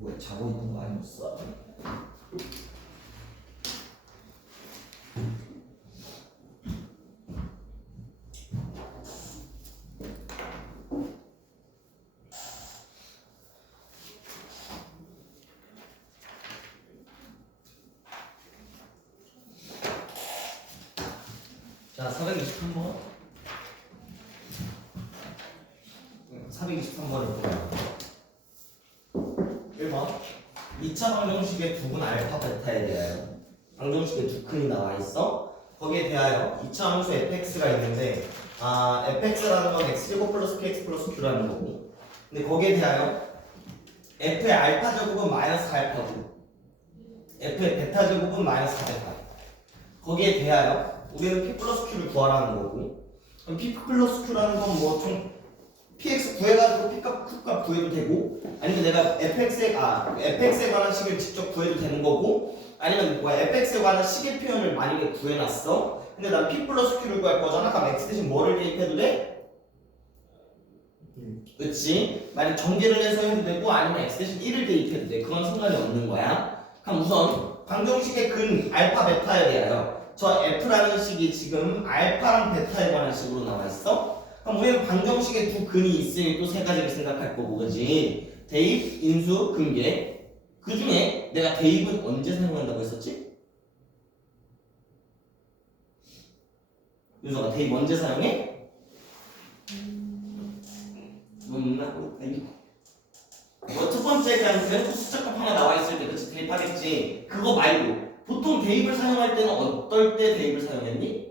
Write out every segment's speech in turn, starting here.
뭐야, 자고 있는 거 아니었어? 자, 423번. 423번을 보면 1번 2차 방정식의 두분 알파 베타에 대하여 방정식의 두 칸이 나와 있어. 거기에 대하여 2차 함수 fx가 있는데 fx라는 건 x제곱 플러스 kx 플러스 q라는 거고, 근데 거기에 대하여 f의 알파 제곱은 마이너스 알파고 f의 베타 제곱은 마이너스 4베타. 거기에 대하여 우리는 p 플러스 q를 구하라는 거고, 그럼 p 플러스 q라는 건 뭐 총 px 구해가지고 p값 q값 구해도 되고, 아니면 내가 fx에 관한 식을 직접 구해도 되는 거고, 아니면 뭐야 fx에 관한 식의 표현을 만약에 구해놨어. 근데 난 p 플러스 q를 구할 거잖아. 그럼 x 대신 뭐를 대입해도 돼? 그치? 만약 전개를 해서 해도 되고, 아니면 x 대신 1을 대입해도 돼. 그건 상관이 없는 거야. 그럼 우선 방정식의 근 알파 베타에 대하여 저 f라는 식이 지금 알파랑 베타에 관한 식으로 나와 있어. 그럼 우리는 방정식에 두 근이 있으니 또 세 가지를 생각할 거고, 그지? 대입, 인수, 근계. 그 중에 내가 대입은 언제 사용한다고 했었지? 윤서가 대입 언제 사용해? 첫 번째 그냥 그래프 숫자값 하나 나와 있을 때 그치 대입하겠지. 그거 말고 보통 대입을 사용할 때는 어떨 때 대입을 사용했니?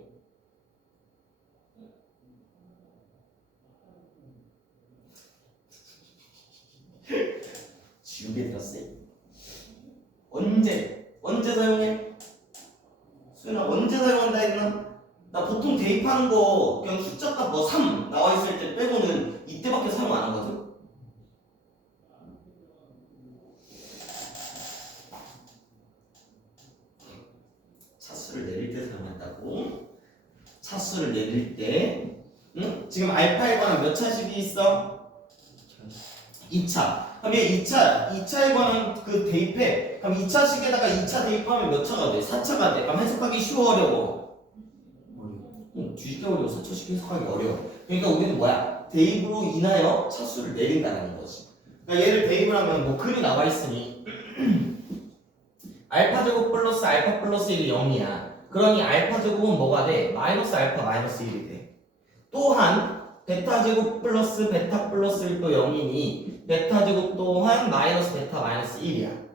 지우개 들었어? 언제 사용해? 수연아 언제 사용한다 했나? 나 보통 대입하는 거 그냥 숫자값 뭐 3 나와 있을 때 빼고는 이때밖에 사용 안 하거든? 차수를 내릴 때 사용한다고? 차수를 내릴 때, 응? 지금 알파에 관한 몇 차식이 있어? 2차. 그럼 얘 2차에 관한 그 대입해. 그럼 2차식에다가 2차 대입하면 몇 차가 돼? 4차가 돼. 그럼 해석하기 쉬워, 어려워? 뒤집기 어려워. 4차식 해석하기 어려워. 그러니까 우리는 뭐야? 대입으로 인하여 차수를 내린다는 거지. 그러니까 얘를 대입을 하면 뭐 글이 나와 있으니 알파 제곱 플러스 알파 플러스 1이 0이야. 그러니 알파 제곱은 뭐가 돼? 마이너스 알파 마이너스 1이 돼. 또한 베타 제곱 플러스 베타 플러스 1도 0이니 베타 제곱 또한 마이너스 베타 마이너스 1이야.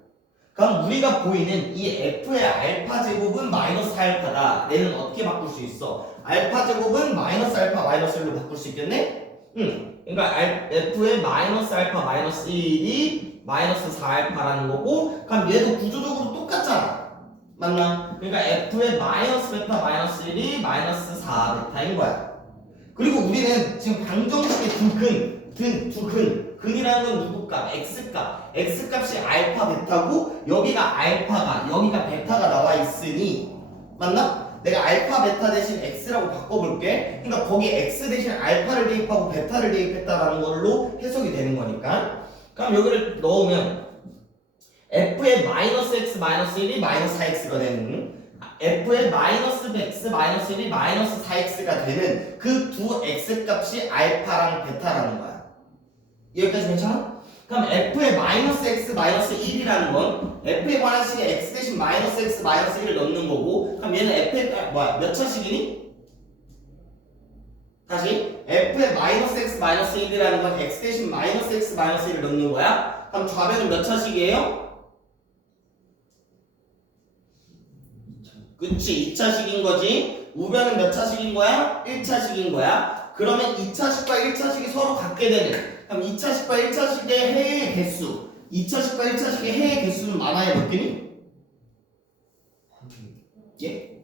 그럼 우리가 보이는 이 f의 알파 제곱은 마이너스 알파다. 얘는 어떻게 바꿀 수 있어? 알파 제곱은 마이너스 알파 마이너스 1로 바꿀 수 있겠네? 응. 그러니까 f의 마이너스 알파 마이너스 1이 마이너스 4알파라는 거고, 그럼 얘도 구조적으로 똑같잖아. 맞나? 그러니까 f의 마이너스 베타 마이너스 1이 마이너스 4베타인 거야. 그리고 우리는 지금 방정식의 근이라는 건 누구 값? x값이 알파 베타고, 여기가 알파가 여기가 베타가 나와 있으니, 맞나? 내가 알파 베타 대신 x라고 바꿔볼게. 그러니까 거기 x 대신 알파를 대입하고 베타를 대입했다라는 걸로 해석이 되는 거니까. 그럼 여기를 넣으면 f의 마이너스 x 마이너스 1이 마이너스 4x가 되는, f의 마이너스 x 마이너스 1이 마이너스 4x가 되는 그 두 x값이 알파랑 베타라는 거야. 여기까지 괜찮아? 그럼 f의 마이너스 x 마이너스 1이라는 건 f에 관한 식에 x 대신 마이너스 x 마이너스 1을 넣는 거고, 그럼 얘는 f의 몇 차식이니? 다시 f의 마이너스 x 마이너스 1이라는 건 x 대신 마이너스 x 마이너스 1을 넣는 거야. 그럼 좌변은 몇 차식이에요? 그치, 2차식인 거지. 우변은 몇 차식인 거야? 1차식인 거야. 그러면 2차식과 1차식이 서로 같게 되는, 그럼 2차식과 1차식의 해의 개수, 2차식과 1차식의 해의 개수는 많아야 몇 개니? 예?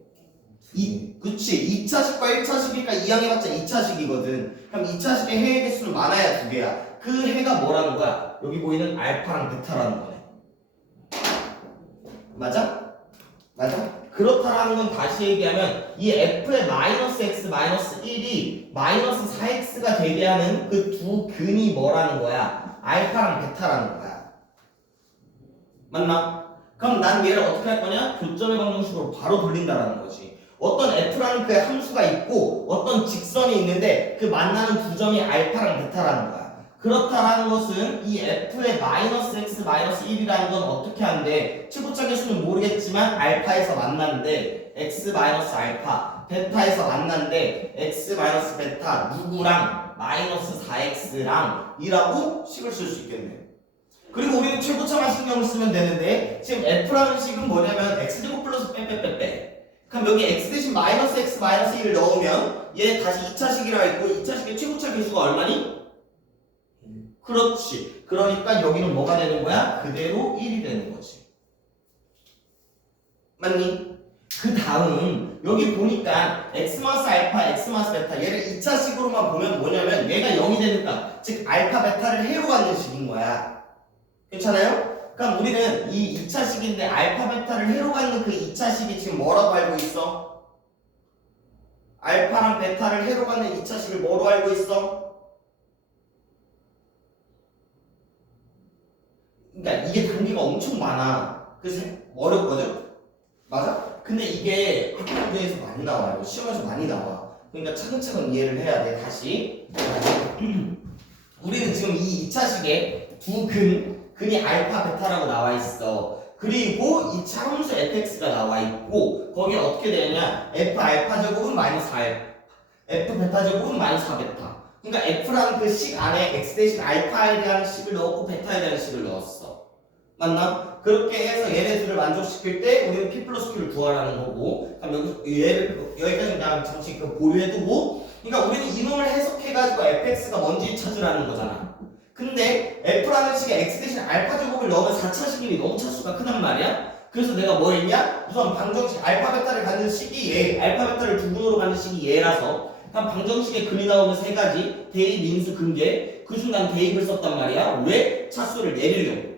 그치, 2차식과 1차식이니까 2항 해봤자 2차식이거든. 그럼 2차식의 해의 개수는 많아야 2개야. 그 해가 뭐라는 거야? 여기 보이는 알파랑 베타라는 거네. 맞아? 맞아? 그렇다라는 건 다시 얘기하면 이 f의 마이너스 x 마이너스 1이 마이너스 4x가 되게 하는 그 두 근이 뭐라는 거야? 알파랑 베타라는 거야. 맞나? 그럼 난 얘를 어떻게 할 거냐? 교점의 방정식으로 바로 돌린다라는 거지. 어떤 f라는 그 함수가 있고 어떤 직선이 있는데 그 만나는 두 점이 알파랑 베타라는 거야. 그렇다라는 것은 이 f의 마이너스 x 마이너스 1이라는 건 어떻게 하는데 최고차 계수는 모르겠지만 알파에서 만났는데 x 마이너스 알파 베타에서 만났는데 x 마이너스 베타 누구랑 마이너스 4x랑 이라고 식을 쓸 수 있겠네. 그리고 우리는 최고차만 신경을 쓰면 되는데 지금 f라는 식은 뭐냐면 x제곱 플러스 빼빼빼빼. 그럼 여기 x 대신 마이너스 x 마이너스 1을 넣으면 얘 다시 2차식이라 했고 2차식의 최고차 계수가 얼마니? 그렇지. 그러니까 여기는 뭐가 되는 거야? 그대로 1이 되는 거지. 맞니? 그 다음 여기 보니까 x 마스 알파, x 마스 베타 얘를 2차식으로만 보면 뭐냐면 얘가 0이 되니까 즉 알파 베타를 해로 갖는 식인 거야. 괜찮아요? 그럼 우리는 이 2차식인데 알파 베타를 해로 갖는 그 2차식이 지금 뭐라고 알고 있어? 알파랑 베타를 해로 갖는 2차식을 뭐로 알고 있어? 그러니까 이게 단계가 엄청 많아. 그래서 어렵거든? 맞아? 근데 이게 학교 문제에서 많이 나와요. 시험에서 많이 나와. 그러니까 차근차근 이해를 해야 돼. 다시 우리는 지금 이 2차식에 두 근이 알파 베타라고 나와 있어. 그리고 이 차함수 fx가 나와 있고 거기에 어떻게 되냐 f 알파 제곱은 마이너스 알파 f 베타 제곱은 마이너스 4베타. 그러니까 f라는 그 식 안에 x 대신 알파에 대한 식을 넣었고 베타에 대한 식을 넣었어. 맞나? 그렇게 해서 얘네들을 만족시킬 때 우리는 p 플러스 q를 구하라는 거고 그럼 여기까지 그냥 잠시 그 보류해두고 그러니까 우리는 이놈을 해석해가지고 fx가 뭔지 찾으라는 거잖아. 근데 f라는 식에 x 대신 알파 제곱을 넣으면 4차식이 너무 차수가 크단 말이야. 그래서 내가 뭐 했냐? 우선 방정식 알파 베타를 갖는 식이 얘 알파 베타를 두 분으로 갖는 식이 얘라서 한 방정식에 근이 나오는 세 가지 대입, 인수, 근계 그 순간 대입을 썼단 말이야. 왜? 차수를 내리려고.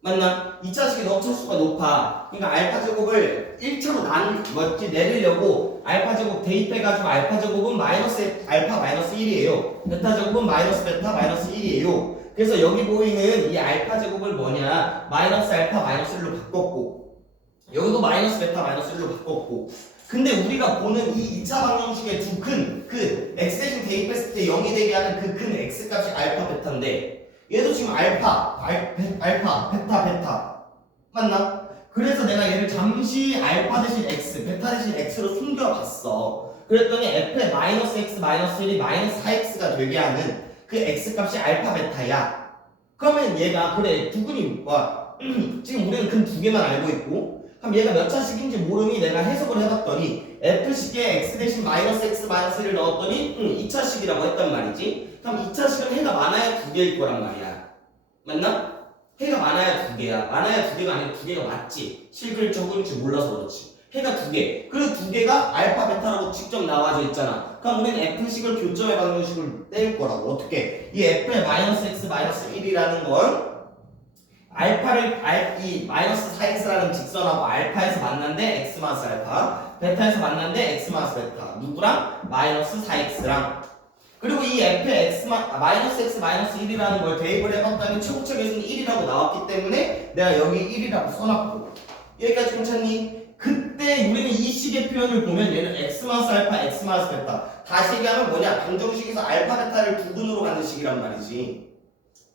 맞나? 2차식이 너무 차수가 높아. 그러니까 알파 제곱을 1차로 내리려고 알파 제곱 대입해가지고 알파 제곱은 마이너스 알파 마이너스 1이에요. 베타 제곱은 마이너스 베타 마이너스 1이에요. 그래서 여기 보이는 이 알파 제곱을 뭐냐? 마이너스 알파 마이너스 1로 바꿨고 여기도 마이너스 베타 마이너스 1로 바꿨고 근데 우리가 보는 이 2차 방정식의 두 그 x 대신 대입했을 때 0이 되게 하는 그 근 x 값이 알파 베타인데 얘도 지금 알파, 베타 맞나? 그래서 내가 얘를 잠시 알파 대신 x, 베타 대신 x로 숨겨봤어. 그랬더니 f의 마이너스 x 마이너스 1이 마이너스 4x가 되게 하는 그 x 값이 알파 베타야. 그러면 얘가 그래 두근이 와 지금 우리는 근 두 개만 알고 있고 그럼 얘가 몇 차식인지 모르니 내가 해석을 해봤더니 f식에 x 대신 마이너스 x 마이너스 1을 넣었더니 2차식이라고 했단 말이지. 그럼 2차식은 해가 많아야 두 개일 거란 말이야. 맞나? 해가 많아야 두 개야. 많아야 두 개가 아니라 두 개가 맞지. 실글지 적을지 몰라서 그렇지. 해가 두 개. 그리고 두 개가 알파 베타라고 직접 나와져 있잖아. 그럼 우리는 f식을 교점의 방정식을 뗄 거라고. 어떻게? 이 f의 마이너스 x 마이너스 1이라는 건 알파를 이 마이너스 4x라는 직선하고 알파에서 만난데 x 마이너스 알파 베타에서 만난데 x 마이너스 베타 누구랑? 마이너스 4x랑 그리고 이 f의 마이너스 x 마이너스 1이라는 걸 대입을 해봤더니 최고차 계수는 1이라고 나왔기 때문에 내가 여기 1이라고 써놨고 여기까지 괜찮니? 그때 우리는 이 식의 표현을 보면 얘는 x 마이너스 알파 x 마이너스 베타 다시 얘기하면 뭐냐 방정식에서 알파 베타를 두 근으로 갖는 식이란 말이지.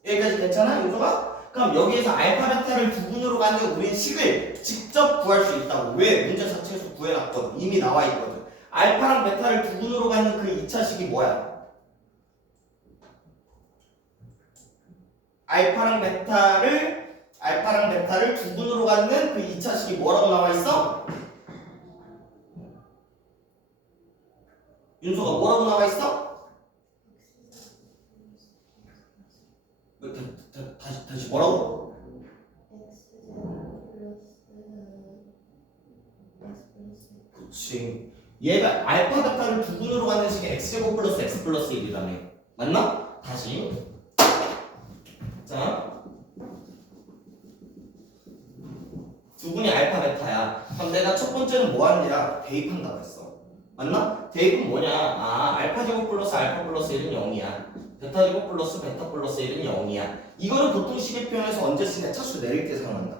여기까지 괜찮아 윤서가? 그럼 여기에서 알파 베타를 두 근으로 갖는 우린 식을 직접 구할 수 있다고. 왜? 문제 자체에서 구해놨거든. 이미 나와 있거든. 알파랑 베타를 두 근으로 갖는 그 2차식이 뭐야? 알파랑 베타를 두 근으로 갖는 그 2차식이 뭐라고 나와 있어? 윤서가 뭐라고 나와 있어? 다시 뭐라고? 그렇지. 얘가 알파 베타를 두 근으로 갖는 식이 x제곱 플러스 x 플러스 1이라네. 맞나? 다시. 자, 두 분이 알파 베타야. 그럼 내가 첫 번째는 뭐 하느냐? 대입한다고 했어. 맞나? 대입은 뭐냐? 아, 알파 제곱 플러스 알파 플러스 1은 0이야. 베타 제곱 플러스 베타 플러스 1은 0이야. 이거는 보통 식의 표현에서 언제 쓰냐? 차수 내릴 때 사용한다.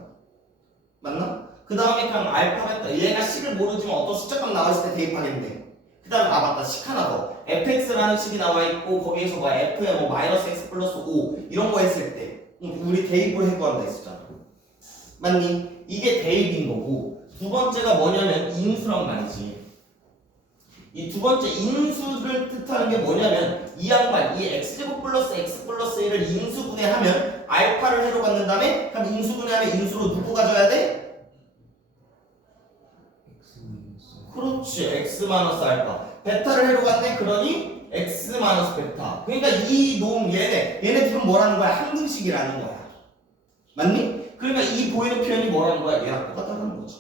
맞나? 그 다음에 그냥 알파 베타 얘가 식을 모르지만 어떤 숫자값 나왔을 때 대입하겠네. 그 다음에 아 맞다 식 하나 더 fx라는 식이 나와 있고 거기에서 뭐 f에 뭐 마이너스 x 플러스 5 이런 거 했을 때 우리 대입을 해구한다 했었잖아. 맞니? 이게 대입인 거고 두 번째가 뭐냐면 인수란 말이지. 이 두 번째 인수를 뜻하는 게 뭐냐면 이 양반 이 x제곱 플러스 x 플러스 1을 인수분해하면 알파를 해로 갖는 다음에 그럼 인수분해하면 인수로 누구 가져야 돼? 그렇지 x 마이너스 알파 베타를 해로 갔네 그러니 x 마이너스 베타 그러니까 이 놈 얘네 둘은 뭐라는 거야? 항등식이라는 거야. 맞니? 그러니까 이 보이는 표현이 뭐라는 거야? 얘랑 똑같다는 거지.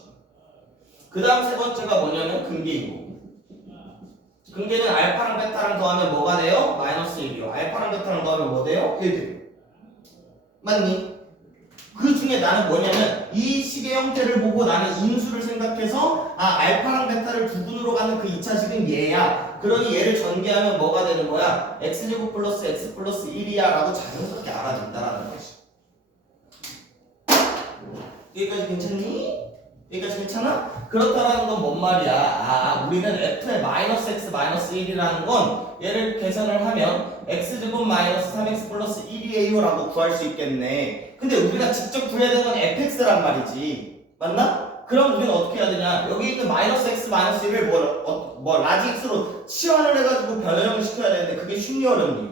그 다음 세 번째가 뭐냐면 근계이고 근계는 알파랑 베타랑 더하면 뭐가 돼요? 마이너스 1이요. 알파랑 베타랑 더하면 뭐 돼요? 1 돼요. 맞니? 그 중에 나는 뭐냐면 이 식의 형태를 보고 나는 인수를 생각해서 아 알파랑 베타를 두 분으로 가는 그 2차식은 얘야. 그러니 얘를 전개하면 뭐가 되는 거야? x제곱 플러스 x 플러스 1이야 라고 자연스럽게 알아준다라는 거지. 여기까지 괜찮니? 여기까지 괜찮아? 그렇다라는 건 뭔 말이야? 아, 우리는 f의 마이너스 x 마이너스 1이라는 건 얘를 계산을 하면 x제곱 마이너스 3x 플러스 1이에요 라고 구할 수 있겠네. 근데 우리가 직접 구해야 되는 건 fx란 말이지. 맞나? 그럼 우리는 어떻게 해야 되냐? 여기 있는 마이너스 x 마이너스 1을 뭐 라지 x로 치환을 해가지고 변형을 시켜야 되는데 그게 쉽니 어렵니?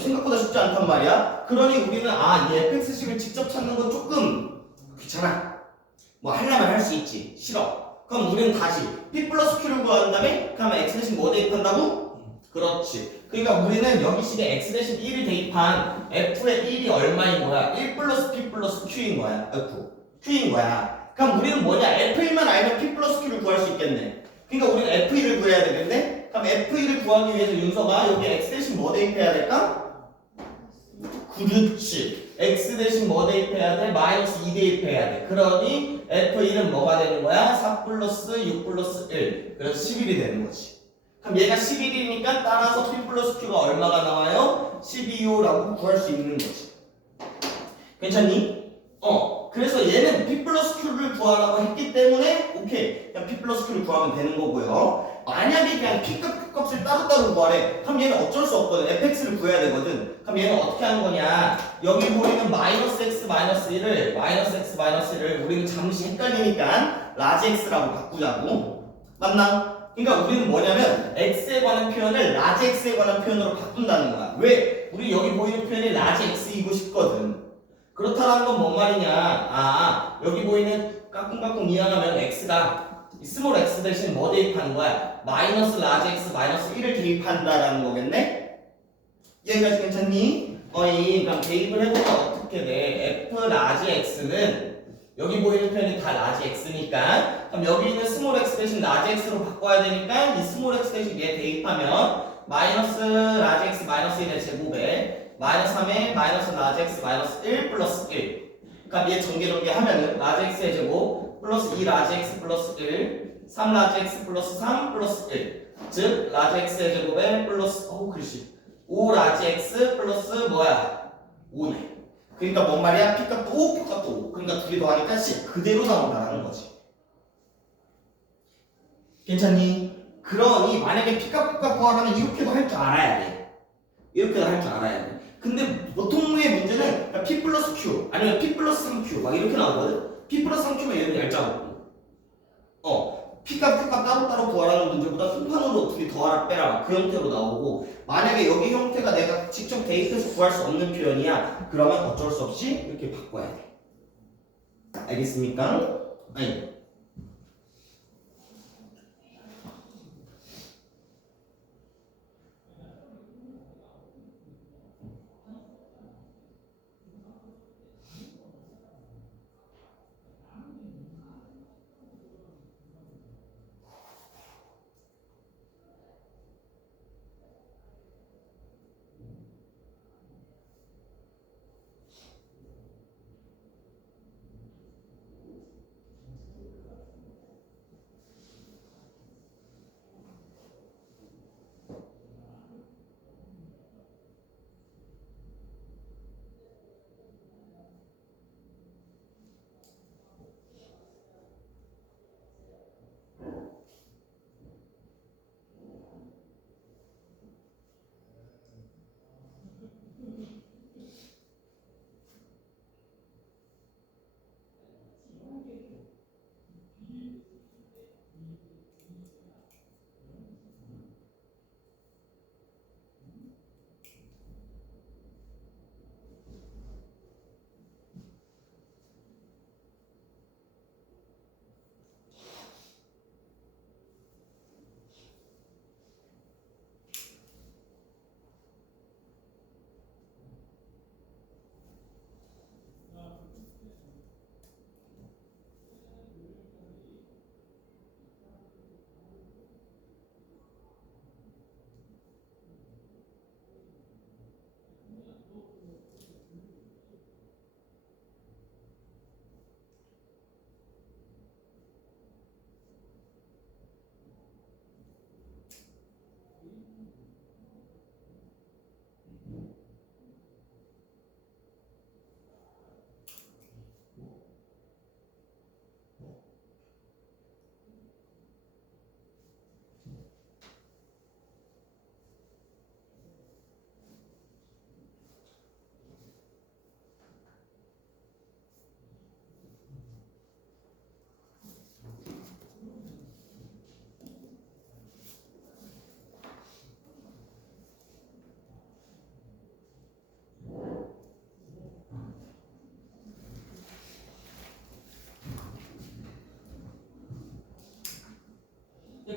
생각보다 쉽지 않단 말이야. 그러니 우리는 이 fx식을 직접 찾는 건 조금 귀찮아. 뭐 하려면 할 수 있지. 싫어. 그럼 우리는 다시 p 플러스 q를 구한 다음에 그러면 x 대신 뭐 대입한다고? 그렇지. 그러니까 우리는 여기 식에 x 대신 1을 대입한 f의 1이 얼마인 거야? 1 플러스 p 플러스 q인 거야. q인 거야. 그럼 우리는 뭐냐? f1만 알면 p 플러스 q를 구할 수 있겠네. 그러니까 우리는 f1을 구해야 되겠네. 그럼 f1을 구하기 위해서 윤서가 여기 x 대신 뭐 대입해야 될까? 그렇지. x 대신 뭐 대입해야 돼? 마이너스 2 대입해야 돼. 그러니 f1은 뭐가 되는 거야? 4 플러스 6 플러스 1. 그래서 11이 되는 거지. 그럼 얘가 11이니까 따라서 p 플러스 q가 얼마가 나와요? 12요라고 구할 수 있는 거지. 괜찮니? 그래서 얘는 p 플러스 q를 구하라고 했기 때문에 오케이. 그냥 p 플러스 q를 구하면 되는 거고요. 만약에 그냥 p 값을 따로따로 구하래. 그럼 얘는 어쩔 수 없거든. fx를 구해야 되거든. 그럼 얘는 어떻게 하는 거냐? 여기 보이는 마이너스 x 마이너스 1을 마이너스 x 마이너스 1을 우리는 잠시 헷갈리니까 라지 x라고 바꾸자고. 맞나? 그러니까 우리는 뭐냐면 x에 관한 표현을 라지 x에 관한 표현으로 바꾼다는 거야. 왜? 우리 여기 보이는 표현이 라지 x이고 싶거든. 그렇다는 건 뭔 말이냐? 여기 보이는 까꿍까꿍 이항하면 x가 스몰 x 대신 뭐 대입하는 거야? 마이너스 라지 x 마이너스 1을 대입한다라는 거겠네? 여기까지 괜찮니? 그럼 대입을 해보면 어떻게 돼? f 라지 x는 여기 보이는 표현이 다 라지 x니까 그럼 여기 있는 스몰 x 대신 라지 x로 바꿔야 되니까 이 스몰 x 대신 얘 대입하면 마이너스 라지 x 마이너스 1의 제곱에 마이너스 3에 마이너스 라지 x 마이너스 1 플러스 1 그럼 얘 전개하면은 라지 x의 제곱 플러스 2 라지 x 플러스 1 3 라지 x 플러스 3 플러스 1 즉 라지 x의 제곱에 플러스 글씨 5 라지 x 플러스 뭐야 5네. 그러니까 뭔 말이야? p값도 5 q값도 5 그러니까 둘이 더하니까 10 그대로 나온다는 거지. 괜찮니? 그러니 만약에 p값 q값 구하려면 이렇게도 할 줄 알아야 돼. 이렇게도 할 줄 알아야 돼. 근데 보통의 문제는 p 플러스 q 아니면 p 플러스 3q 막 이렇게 나오거든. p 플러스 3q면 얘는 얄짤없고 p값 q값 따로따로 구하라는 문제보다 순판으로 둘이 더하라 빼라 그 형태로 나오고 만약에 여기 형태가 내가 직접 대입해서 구할 수 없는 표현이야 그러면 어쩔 수 없이 이렇게 바꿔야 돼. 알겠습니까? 아니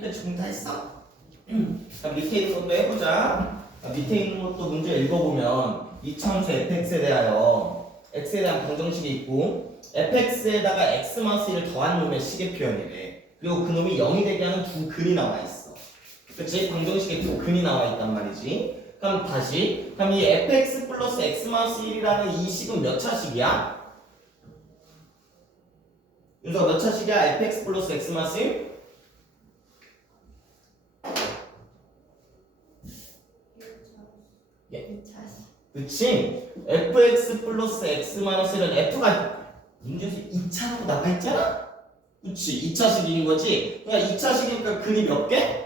근데 지금 다 했어? 자, 밑에 있는 것도 해보자. 자, 밑에 있는 것도 문제 읽어보면 이차함수 fx에 대하여 x에 대한 방정식이 있고 fx에다가 x-1을 더한 놈의 식의 표현이래. 그리고 그 놈이 0이 되게 하는 두 근이 나와 있어. 그치? 방정식에 두 근이 나와 있단 말이지. 그럼 다시 그럼 이 fx 플러스 x-1이라는 이 식은 몇 차식이야? 윤서가 몇 차식이야? fx 플러스 x-1? 예. 그치? fx 플러스 x-1은 f가 문제에서 2차라고 나가 있잖아? 그치? 2차식인 거지? 그러니까 2차식이니까 근이 몇 개?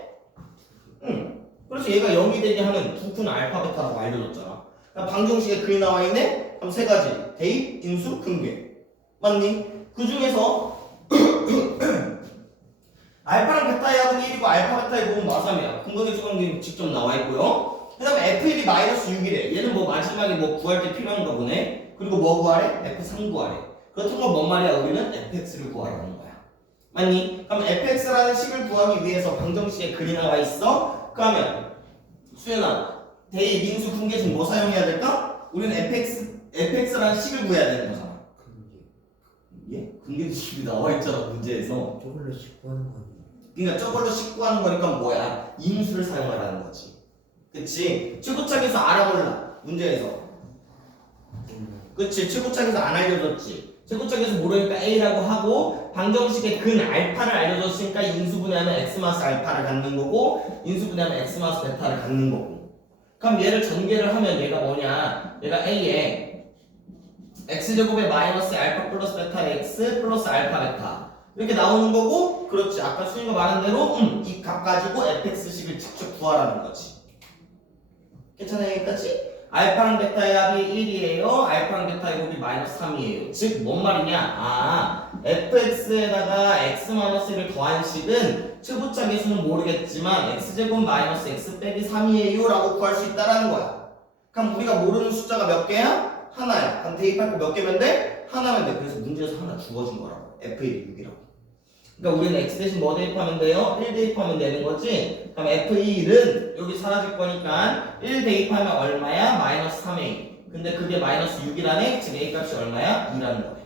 응. 그래서 얘가 0이 되게 하는 두 근 알파 베타라고 알려줬잖아. 그러니까 방정식에 근이 나와 있네? 그럼 세 가지. 대입, 인수, 근계. 맞니? 그 중에서 알파랑 베타의 합은 1이고 알파 베타의 곱은 마삼이야. 근거계 수관계는 직접 나와 있고요. 그 다음에 F1이 마이너스 6이래. 얘는 뭐 마지막에 뭐 구할 때 필요한가 보네. 그리고 뭐 구하래? F3 구하래. 그렇다면 뭔 말이야? 우리는 fx를 구하라는 거야. 맞니? 그럼 fx라는 식을 구하기 위해서 방정식에 근이 나와 있어? 그러면 수연아, 대입, 인수, 분계 중 뭐 사용해야 될까? 우리는 fx라는 식을 구해야 되는 거잖아. 예? 근계도 식이 나와 있잖아 문제에서. 저걸로 식구하는 거 아니야? 그러니까 저걸로 식구하는 거니까 뭐야? 인수를 사용하라는 거지. 그치? 최고착에서 알아 몰라 문제에서. 그치? 최고착에서 안 알려줬지. 최고착에서 모르니까 A라고 하고 방정식의 근 알파를 알려줬으니까 인수분해하면 X-마스 알파를 갖는 거고 인수분해하면 X-마스 베타를 갖는 거고. 그럼 얘를 전개를 하면 얘가 뭐냐? 얘가 A에 X제곱에 마이너스 알파 플러스 베타 X 플러스 알파 베타 이렇게 나오는 거고. 그렇지. 아까 수인가 말한 대로 이 값 가지고 fx식을 직접 구하라는 거지. 괜찮아요? 여기까지? 알파랑 베타의 합이 1이에요. 알파랑 베타의 곱이 마이너스 3이에요. 즉, 뭔 말이냐? fx에다가 x-1을 더한 식은 최고차 계수는 모르겠지만 x제곱 마이너스 x 빼기 3이에요 라고 구할 수 있다는 거야. 그럼 우리가 모르는 숫자가 몇 개야? 하나야. 그럼 대입할 거 몇 개면 돼? 하나면 돼. 그래서 문제에서 하나 주어진 거라고. f1이 6이라고. 그러니까 우리는 x 대신 뭐 대입하면 돼요? 1 대입하면 되는 거지. 그럼 f1은 여기 사라질 거니까 1 대입하면 얼마야? 마이너스 3a. 근데 그게 마이너스 6이라네? 즉 a 값이 얼마야? 2라는 거네.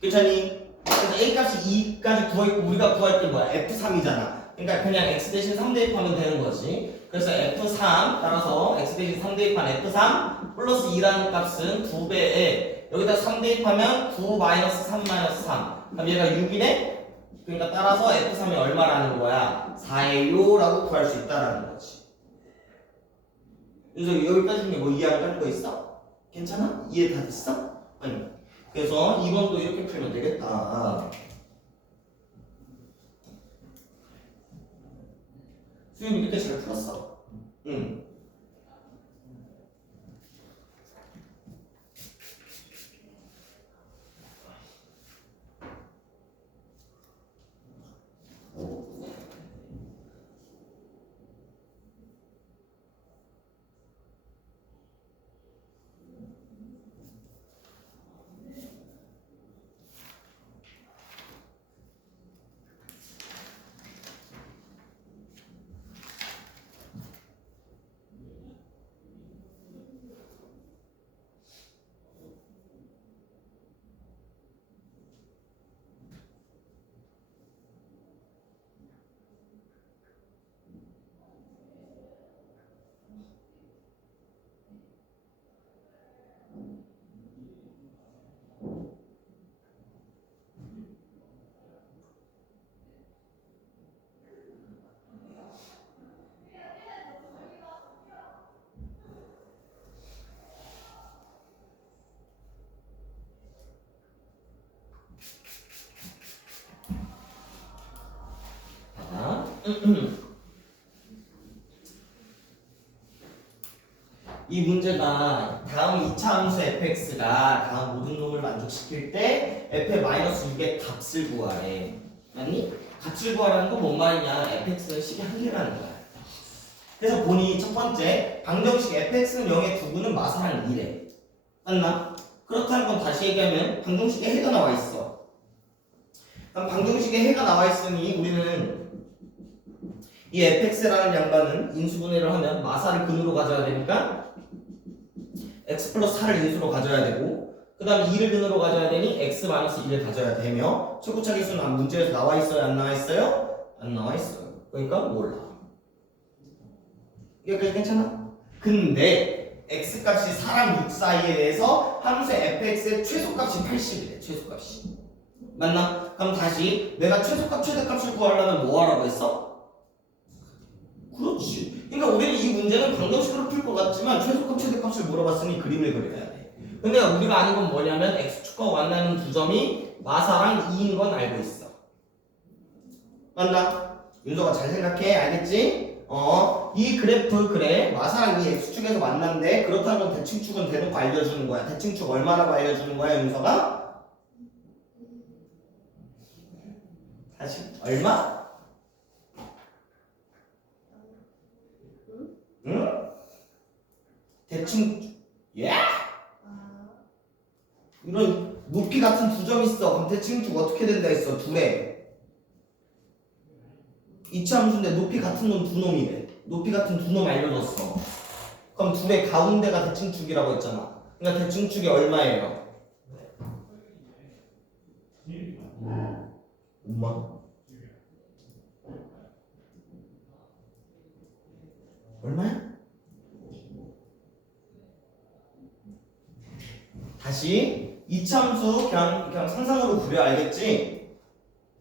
그렇니? 그래서 a 값이 2까지 구해있고 우리가 구할 게 뭐야? f3이잖아. 그러니까 그냥 x 대신 3 대입하면 되는 거지. 그래서 f3 따라서 x 대신 3 대입한 f3 플러스 2라는 값은 2배에 여기다 3 대입하면 9 마이너스 3 마이너스 3. 그럼 얘가 6이네? 그러니까 따라서 F3이 얼마라는 거야? 4예요 라고 구할 수 있다라는 거지. 그래서 여기까지 중에 뭐 이해 안 가는 거 있어? 괜찮아? 이해 다 됐어? 아니. 그래서 2번도 이렇게 풀면 되겠다. 수영이 이렇게 잘 풀었어. 응. 이 문제가 다음 2차 함수 fx가 다음 모든 놈을 만족시킬 때 f의 마이너스 6의 값을 구하래. 맞니? 값을 구하라는 건 뭔 말이냐? fx는 식이 한 개라는 거야. 그래서 보니 첫 번째 방정식 fx는 0의 두근은 마사랑 2래. 맞나? 그렇다는 건 다시 얘기하면 방정식에 해가 나와 있어. 그럼 방정식에 해가 나와 있으니 우리는 이 fx라는 양반은 인수분해를 하면 마사를 근으로 가져야 되니까 x 플러스 4를 인수로 가져야 되고 그 다음에 2를 근으로 가져야 되니 x 마이너스 1을 가져야 되며 최고차기수는 문제에서 나와 있어요? 안 나와 있어요? 안 나와 있어요. 그러니까 몰라. 여기까지 괜찮아? 근데 x값이 4랑 6 사이에 대해서 함수의 fx의 최소값이 80이래. 최소값이. 맞나? 그럼 다시 내가 최소값 최대값을 구하려면 뭐 하라고 했어? 그렇지. 그러니까 우리는 이 문제는 방정식으로 풀 것 같지만 최소값 최대값을 물어봤으니 그림을 그려야 돼. 근데 우리가 아는 건 뭐냐면 x축과 만나는 두 점이 마사랑 2인 건 알고 있어. 맞나? 윤서가 잘 생각해. 알겠지? 이 그래프 그래 마사랑 이 x축에서 만난대. 그렇다면 대칭축은 대놓고 알려주는 거야. 대칭축 얼마라고 알려주는 거야 윤서가? 다시 얼마? 응? 대칭축 이런 높이 같은 두 점 있어. 그럼 대칭축 어떻게 된다 했어? 둘에 이차함수인데 높이 같은 놈 두 놈이래. 높이 같은 두 놈 알려줬어. 그럼 둘의 가운데가 대칭축이라고 했잖아. 그러니까 대칭축이 얼마예요? 엄마? 얼마야? 다시 이차함수 그냥 상상으로 그려. 알겠지?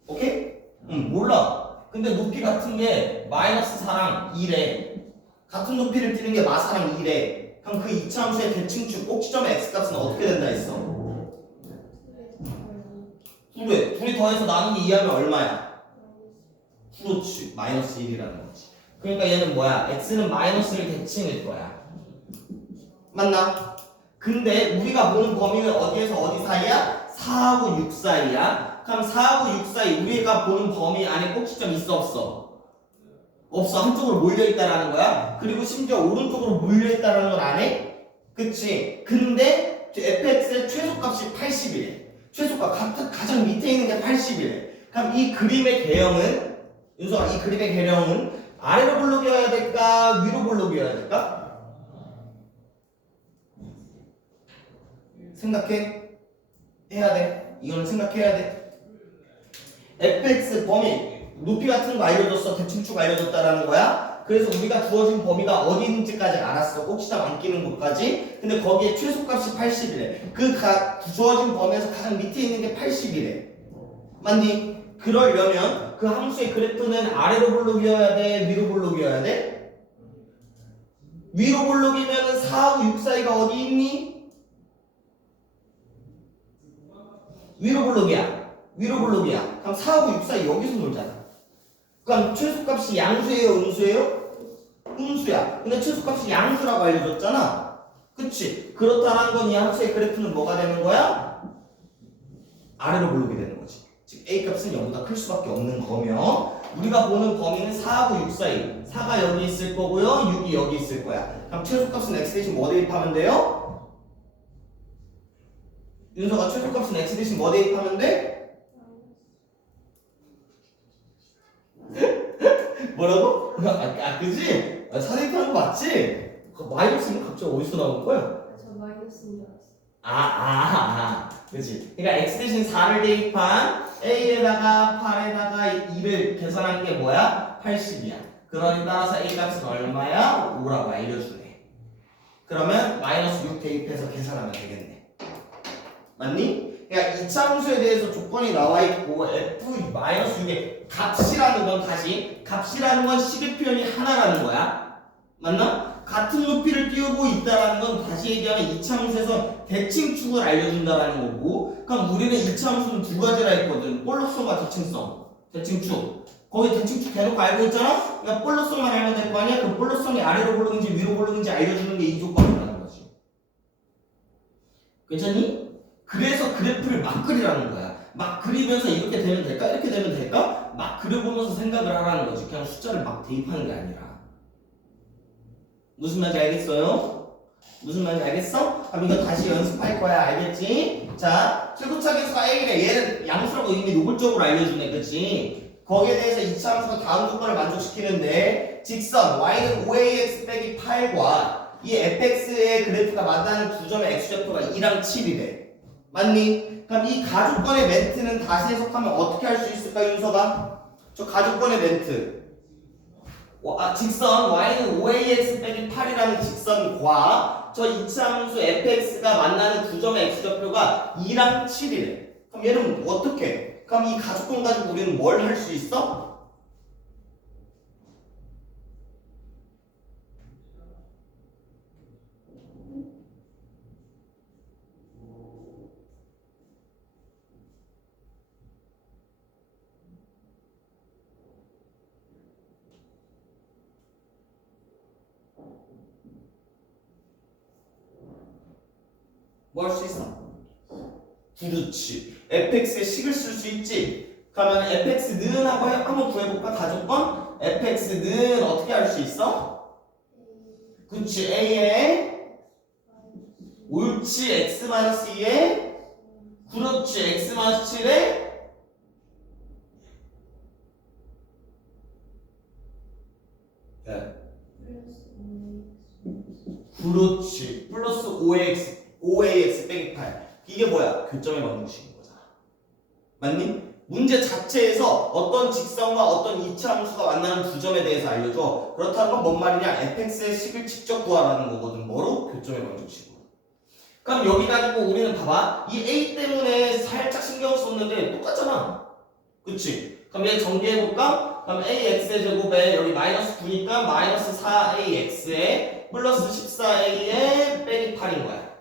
오케이? 몰라. 근데 높이 같은 게 마이너스 4랑 2래. 같은 높이를 띄는 게 마사랑 2래. 그럼 그 이차함수의 대칭축 꼭지점의 x값은 어떻게 된다 했어? 둘이 더해서 나누기 2하면 얼마야? 그렇지. 마이너스 1이라는 거지. 그러니까 얘는 뭐야? x는 마이너스를 대칭일 거야. 맞나? 근데 우리가 보는 범위는 어디에서 어디 사이야? 4하고 6 사이야. 그럼 4하고 6 사이 우리가 보는 범위 안에 꼭지점 있어 없어? 없어. 한쪽으로 몰려있다라는 거야. 그리고 심지어 오른쪽으로 몰려있다라는 건 안 해? 그치? 근데 fx의 최소값이 80이래. 최소값 가장 밑에 있는 게 80이래. 그럼 이 그림의 개형은 윤서가 이 그림의 개형은 아래로 볼록이어야 될까? 위로 볼록이어야 될까? 생각해. 해야 돼. 이거는 생각해야 돼. fx 범위 높이 같은 거 알려줬어. 대칭축 알려줬다라는 거야. 그래서 우리가 주어진 범위가 어디 있는지까지 알았어. 꼭지점 안 끼는 곳까지. 근데 거기에 최소값이 80이래. 주어진 범위에서 가장 밑에 있는 게 80이래. 맞니? 그러려면 그 함수의 그래프는 아래로 볼록이어야 돼? 위로 볼록이어야 돼? 위로 볼록이면은 4하고 6 사이가 어디 있니? 위로 볼록이야. 위로 볼록이야. 그럼 4하고 6 사이 여기서 놀잖아. 그럼 최소값이 양수예요? 음수예요? 음수야. 근데 최소값이 양수라고 알려줬잖아. 그치? 그렇다는 건 이 함수의 그래프는 뭐가 되는 거야? 아래로 볼록이 되는 거지. 즉 A값은 0보다 클 수밖에 없는 거며 우리가 보는 범위는 4하고 6 사이. 4가 여기 있을 거고요. 6이 여기 있을 거야. 그럼 최소값은 x 대신 뭐 대입하면 돼요? 윤서가 최소값은 x 대신 뭐 대입하면 돼? 뭐라고? 그지? 사대입하는 거 맞지? 마이너스는 갑자기 어디서 나온 거야? 저 마이너스인 줄 알았어. 그치? 그러니까 x 대신 4를 대입한 a에다가 8에다가 2를 계산한 게 뭐야? 80이야. 그러니 따라서 a 값은 얼마야? 5라고 알려주네. 그러면 마이너스 6 대입해서 계산하면 되겠네. 맞니? 그러니까 이차함수에 대해서 조건이 나와 있고 f-6의 값이라는 건 다시 값이라는 건 식의 표현이 하나라는 거야. 맞나? 같은 높이를 띄우고 있다라는 건 다시 얘기하면 이차함수에서 대칭축을 알려준다라는 거고 그럼 우리는 이차함수는 두 가지라 했거든. 볼록성과 대칭성. 대칭축. 거기 대칭축 대놓고 알고 있잖아? 그러니까 볼록성만 알면 될 거 아니야? 그 볼록성이 아래로 볼록인지 위로 볼록인지 알려주는 게 이 조건이라는 거지. 괜찮니? 그래서 그래프를 막 그리라는 거야. 막 그리면서 이렇게 되면 될까? 이렇게 되면 될까? 막 그려보면서 생각을 하라는 거지. 그냥 숫자를 막 대입하는 게 아니라. 무슨 말인지 알겠어요? 무슨 말인지 알겠어? 그럼 이거 다시 연습할 거야. 알겠지? 자, 최고차계수가 A래. 얘는 양수라고 이미 노골적으로 알려주네. 그치? 거기에 대해서 이차함수가 다음 조건을 만족시키는데 직선 y는 5ax 빼기 8과 이 fx의 그래프가 만나는 두 점의 x좌표가 2랑 7이래. 맞니? 그럼 이 가족권의 멘트는 다시 해석하면 어떻게 할 수 있을까, 윤서가? 저 가족권의 멘트. 직선 y는 5ax 빼기 8이라는 직선과 저 이차함수 fx가 만나는 두 점의 x좌표가 2랑 7이래. 그럼 얘는 어떻게 해? 그럼 이 가족권 가지고 우리는 뭘 할 수 있어? 뭐 할 수 있어? 그렇지. fx의 식을 쓸 수 있지. 그러면 fx는 하고 한번 구해볼까? 가족권? fx는 어떻게 할 수 있어? 그렇지. a에 옳지 x-2에 그렇지 x-7에 그렇지 플러스 5ax 빼기 8 이게 뭐야? 교점의 방정식인 거잖아. 맞니? 문제 자체에서 어떤 직선과 어떤 이차함수가 만나는 두 점에 대해서 알려줘. 그렇다는 건 뭔 말이냐? fx의 식을 직접 구하라는 거거든. 뭐로? 교점의 방정식으로. 그럼 여기 가지고 우리는 봐봐. 이 a 때문에 살짝 신경 썼는데 똑같잖아. 그치? 그럼 얘 정리해볼까? 그럼 ax의 제곱에 여기 마이너스 9니까 마이너스 4ax에 플러스 14a에 빼기 8인 거야.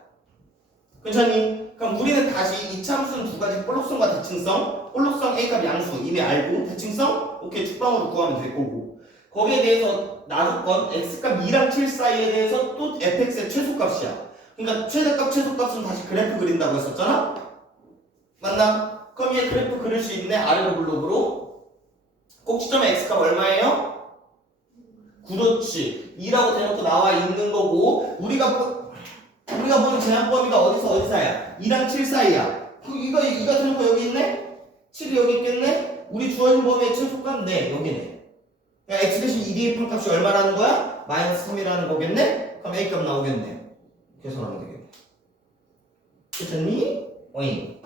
괜찮니? 그럼 우리는 다시 이차함수는 두 가지 볼록성과 대칭성. 볼록성 A값 양수 이미 알고 대칭성? 오케이 죽방으로 구하면 될 거고 거기에 대해서 나눗건 X값 2랑 7 사이에 대해서 또 fx의 최소값이야. 그러니까 최대값 최소값은 다시 그래프 그린다고 했었잖아? 맞나? 그럼 얘 그래프 그릴 수 있네. 아래로 블록으로 꼭지점의 X값 얼마예요? 그렇지 2라고 대놓고 나와 있는 거고 우리가 보는 제한범위가 어디서 사이야? 2랑 7 사이야. 이거 대놓고 여기 있네? 7이 여기 있겠네? 우리 주어진 범위의 최소값 네 여기네. 그러니까 x 대신 2d의 판값이 얼마라는 거야? 마이너스 3이라는 거겠네? 그럼 a값 나오겠네. 계산하면 되겠네. 괜찮니? 어잉.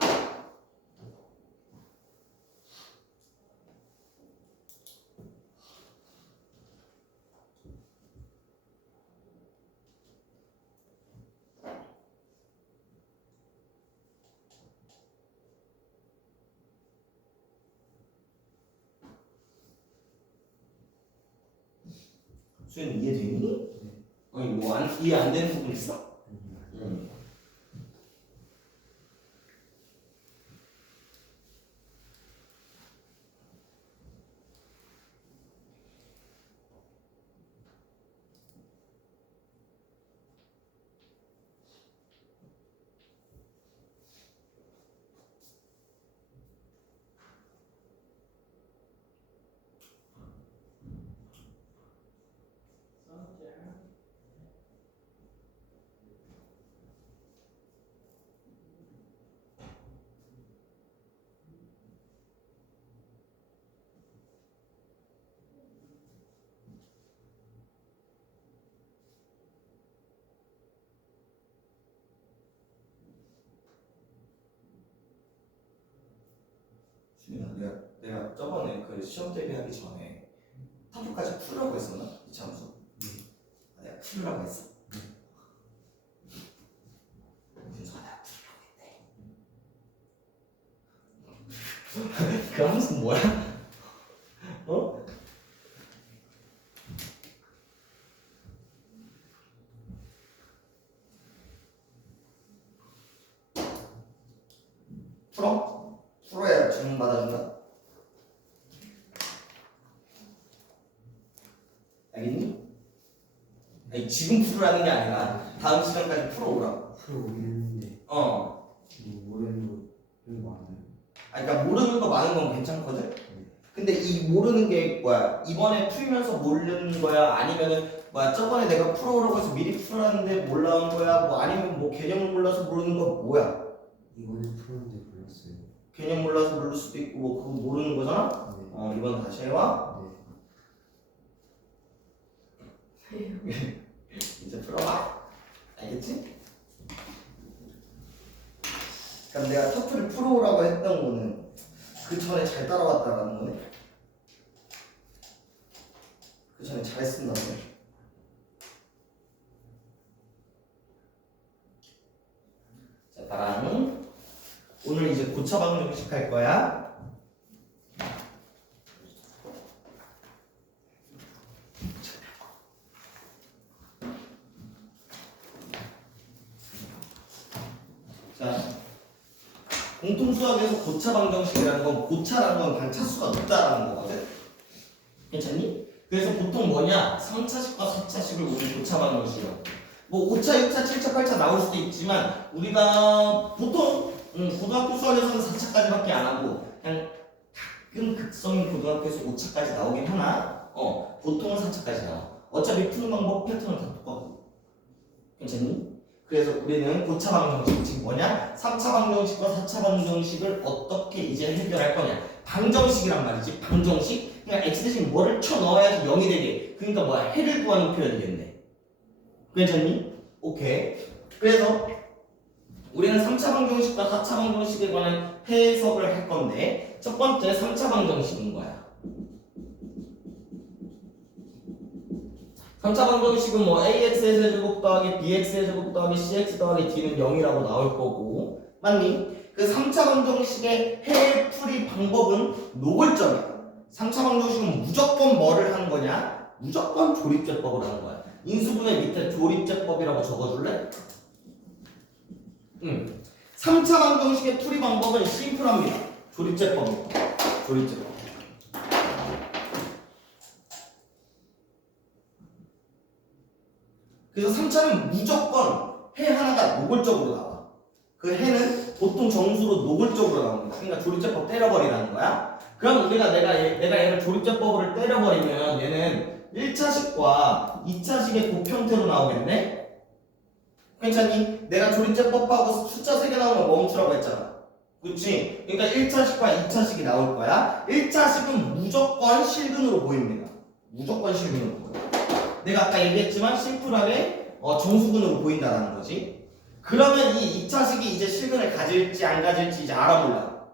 수현 이해되니? 아니 뭐 이해 안 되는 부분 있어? 응. 수현아 내가 저번에 그 시험 대비하기 전에 탐구까지 풀으라고 했었나? 이참수. 내가 풀으라고 했어. 윤서가 내가 풀으라고 했대. 그 함수 뭐야? 어? 풀어? 풀어야 질문 받아준다. 알겠니? 아니 지금 풀으라는 게 아니라 다음 시간까지 풀어오라고. 풀어오겠는데 어. 모르는 거 이런 거 많아요. 그러니까 모르는 거 많은 건 괜찮거든? 근데 이 모르는 게 뭐야? 이번에 풀면서 모르는 거야? 아니면은 뭐야 저번에 내가 풀어오라고 해서 미리 풀었는데 몰라온 거야? 뭐 아니면 뭐 개념을 몰라서 모르는 거 뭐야? 이번에 풀었는데 몰랐어요. 개념 몰라서 모를 수도 있고 뭐 그거 모르는 거잖아? 네. 이번 다시 해와. 이제 풀어봐. 알겠지? 그럼 내가 터프를 풀어오라고 했던 거는 그 전에 잘 따라왔다라는 거네. 그 전에 잘했었나 보네. 자, 나랑 오늘 이제 고차 방정식 할 거야. 자, 공통수학에서 고차 방정식이라는 건 고차라는 건 그냥 차수가 높다라는 거거든. 괜찮니? 그래서 보통 뭐냐? 3차식과 4차식을 우리 고차 방정식이야. 뭐 5차, 6차, 7차, 8차 나올 수도 있지만 우리가 보통 고등학교 수학에서는 4차까지밖에 안 하고 그냥 가끔 극성인 고등학교에서 5차까지 나오긴 하나 보통은 4차까지 나와. 어차피 푸는 방법 패턴은 다 똑같고. 괜찮니? 그래서 우리는 고차 방정식, 즉 뭐냐? 3차 방정식과 4차 방정식을 어떻게 이제 해결할 거냐? 방정식이란 말이지. 방정식? 그냥 x 대신 뭐를 쳐 넣어야지 0이 되게. 그러니까 뭐야? 해를 구하는 표현이겠네. 괜찮니? 오케이. 그래서 우리는 3차 방정식과 4차 방정식에 관한 해석을 할 건데 첫 번째 3차 방정식인 거야. 3차 방정식은 뭐 ax의 제곱 더하기 bx의 제곱 더하기 cx 더하기 d는 0이라고 나올 거고 맞니? 그 3차 방정식의 해풀이 방법은 노골적이야. 3차 방정식은 무조건 뭐를 하는 거냐? 무조건 조립제법을 하는 거야. 인수분해 밑에 조립제법이라고 적어줄래? 3차 방정식의 풀이 방법은 심플합니다. 조립제법입니다. 조립제법. 그래서 3차는 무조건 해 하나가 노골적으로 나와. 그 해는 보통 정수로 노골적으로 나옵니다. 그러니까 조립제법 때려버리라는 거야. 그럼 우리가 내가 얘를 조립제법으로 때려버리면 얘는 1차식과 2차식의 곱형태로 나오겠네? 괜찮니? 내가 조립제법하고 숫자 3개 나오면 멈추라고 했잖아. 그치? 그러니까 1차식과 2차식이 나올 거야. 1차식은 무조건 실근으로 보입니다. 무조건 실근으로 보여. 내가 아까 얘기했지만 심플하게 정수근으로 보인다는 거지. 그러면 이 2차식이 이제 실근을 가질지 안 가질지 이제 알아 몰라?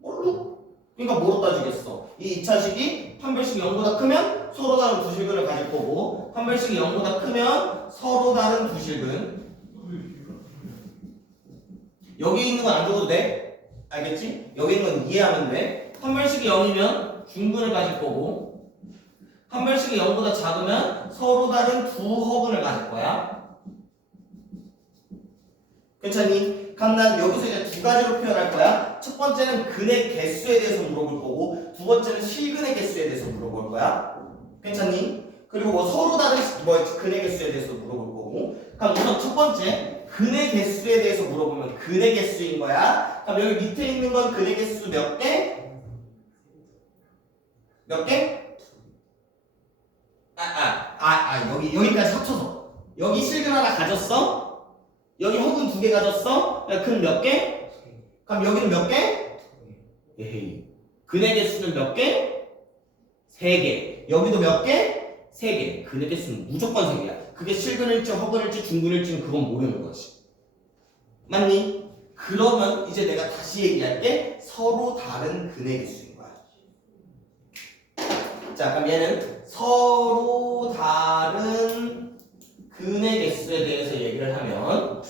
모르. 그러니까 뭐로 따지겠어? 이 2차식이 판별식이 0보다 크면 서로 다른 두 실근을 가질 거고 판별식이 0보다 크면 서로 다른 두 실근. 여기 있는 건 안 적어도 돼. 알겠지? 여기 있는 건 이해하면 돼. 판별식이 0이면 중근을 가질 거고 판별식이 0보다 작으면 서로 다른 두 허근을 가질 거야. 괜찮니? 그럼 난 여기서 이제 두 가지로 표현할 거야. 첫 번째는 근의 개수에 대해서 물어볼 거고 두 번째는 실근의 개수에 대해서 물어볼 거야. 괜찮니? 그리고 뭐 서로 다른 근의 개수에 대해서 물어볼 거고. 그럼 우선 첫 번째 근의 개수에 대해서 물어보면 근의 개수인 거야. 그럼 여기 밑에 있는 건 근의 개수 몇 개? 몇 개? 여기까지 합쳐서 여기 실근 하나 가졌어? 여기 허근 2개 가졌어? 근 몇 개? 그럼 여기는 몇 개? 에헤이. 근의 개수는 몇 개? 3개. 여기도 몇 개? 3개. 근의 개수는 무조건 3개야. 그게 실근일지 허근일지 중근일지는 그건 모르는 거지. 맞니? 그러면 이제 내가 다시 얘기할게. 서로 다른 근의 개수인 거야. 자, 그럼 얘는 서로 다른 근의 개수에 대해서 얘기를 하면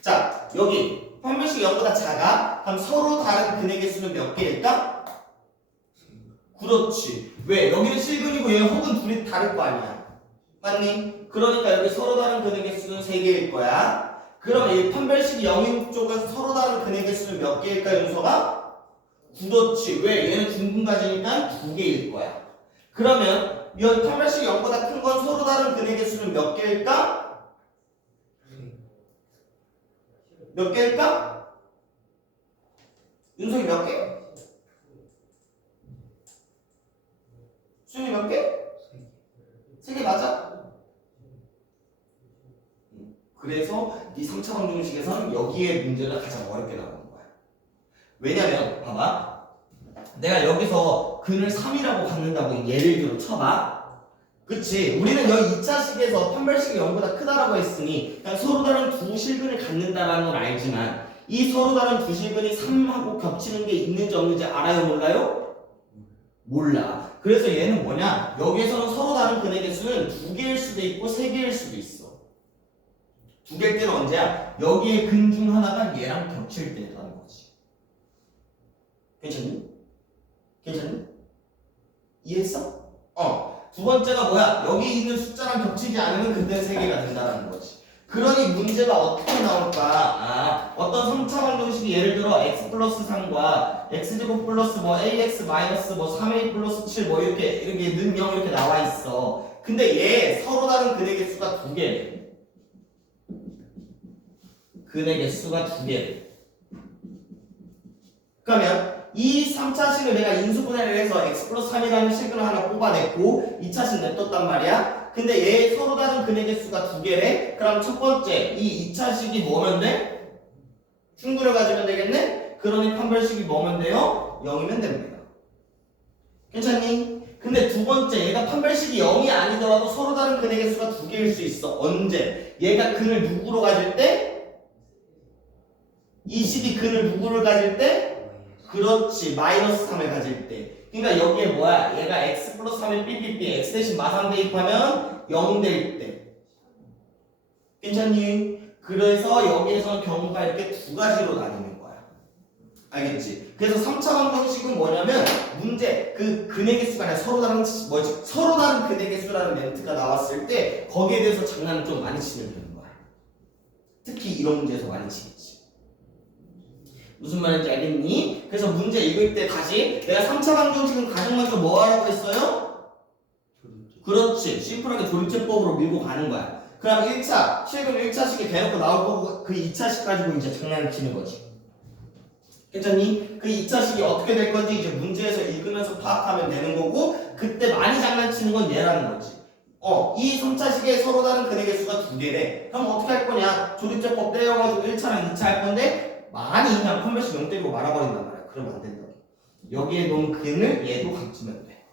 자, 여기 판별식이 0보다 작아? 그럼 서로 다른 근의 개수는 몇 개일까? 그렇지. 왜? 여기는 실근이고 얘는 허근 둘이 다를 거 아니야. 맞니? 그러니까 여기 서로 다른 근의 개수는 3개일 거야. 그러면 이 판별식이 0인 쪽은 서로 다른 근의 개수는 몇 개일까, 윤서가? 그렇지. 왜? 얘는 중근 가지니까 2개일 거야. 그러면 이 판별식이 0보다 큰 건 서로 다른 근의 개수는 몇 개일까? 몇 개일까? 윤석이 몇 개? 수영이 몇 개? 3개 맞아? 그래서 이 3차 방정식에서는 여기에 문제가 가장 어렵게 나오는 거야. 왜냐면 봐봐. 내가 여기서 근을 3이라고 갖는다고 예를 들어 쳐봐. 그치? 우리는 여기 2차식에서 판별식이 0보다 크다라고 했으니 그냥 서로 다른 두 실근을 갖는다라는 걸 알지만 이 서로 다른 두 실근이 3하고 겹치는 게 있는지 없는지 알아요? 몰라요? 몰라. 그래서 얘는 뭐냐? 여기에서는 서로 다른 근의 개수는 2개일 수도 있고 3개일 수도 있어. 2개일 때는 언제야? 여기에 근 중 하나가 얘랑 겹칠 때라는 거지. 괜찮니? 괜찮니? 이해했어? 두 번째가 뭐야? 여기 있는 숫자랑 겹치지 않으면 근대는 3개가 된다는 거지. 그러니 문제가 어떻게 나올까? 어떤 3차 방정식이 예를 들어 x 플러스 3과 x제곱 플러스 뭐 ax 마이너스 뭐 3a 플러스 7 뭐 이렇게 는 0 이렇게 나와 있어. 근데 얘 서로 다른 근의 개수가 2개. 근의 개수가 2개. 그러면 이 3차식을 내가 인수분해를 해서 x 플러스 3이라는 식을 하나 뽑아냈고 2차식 냅뒀단 말이야. 근데 얘 서로 다른 근의 개수가 2개래. 그럼 첫 번째 이 2차식이 뭐면 돼? 충분을 가지면 되겠네? 그러니 판별식이 뭐면 돼요? 0이면 됩니다. 괜찮니? 근데 두 번째 얘가 판별식이 0이 아니더라도 서로 다른 근의 개수가 2개일 수 있어. 언제? 얘가 근을 누구로 가질 때? 이 식이 근을 누구를 가질 때? 그렇지. 마이너스 3을 가질 때. 그러니까 여기에 뭐야? 얘가 x 플러스 3에 삐삐삐 x 대신 마상 대입하면 0 될 때. 괜찮니? 그래서 여기에서는 경우가 이렇게 두 가지로 나뉘는 거야. 알겠지? 그래서 3차 방정식은 뭐냐면 문제 그 근의 개수가 아니라 서로 다른 뭐지? 서로 다른 근의 개수라는 멘트가 나왔을 때 거기에 대해서 장난을 좀 많이 치면 되는 거야. 특히 이런 문제에서 많이 치겠지. 무슨 말인지 알겠니? 그래서 문제 읽을 때 다시 내가 3차 방정식은 가장 먼저 뭐 하라고 했어요? 그렇지. 심플하게 조립제법으로 밀고 가는 거야. 그럼 1차, 실금 1차식이 대놓고 나올 거고 그 2차식 가지고 이제 장난을 치는 거지. 괜찮니? 그 2차식이 어떻게 될 건지 이제 문제에서 읽으면서 파악하면 되는 거고 그때 많이 장난치는 건 얘라는 거지. 이 3차식에 서로 다른 근의 개수가 2개래. 그럼 어떻게 할 거냐? 조립제법 떼어가지고 1차랑 2차 할 건데 많이 그냥 판별식 0대로 말아버린단 말이야. 그러면 안 된다. 여기에 놓은 근을 얘도 갖추면 돼.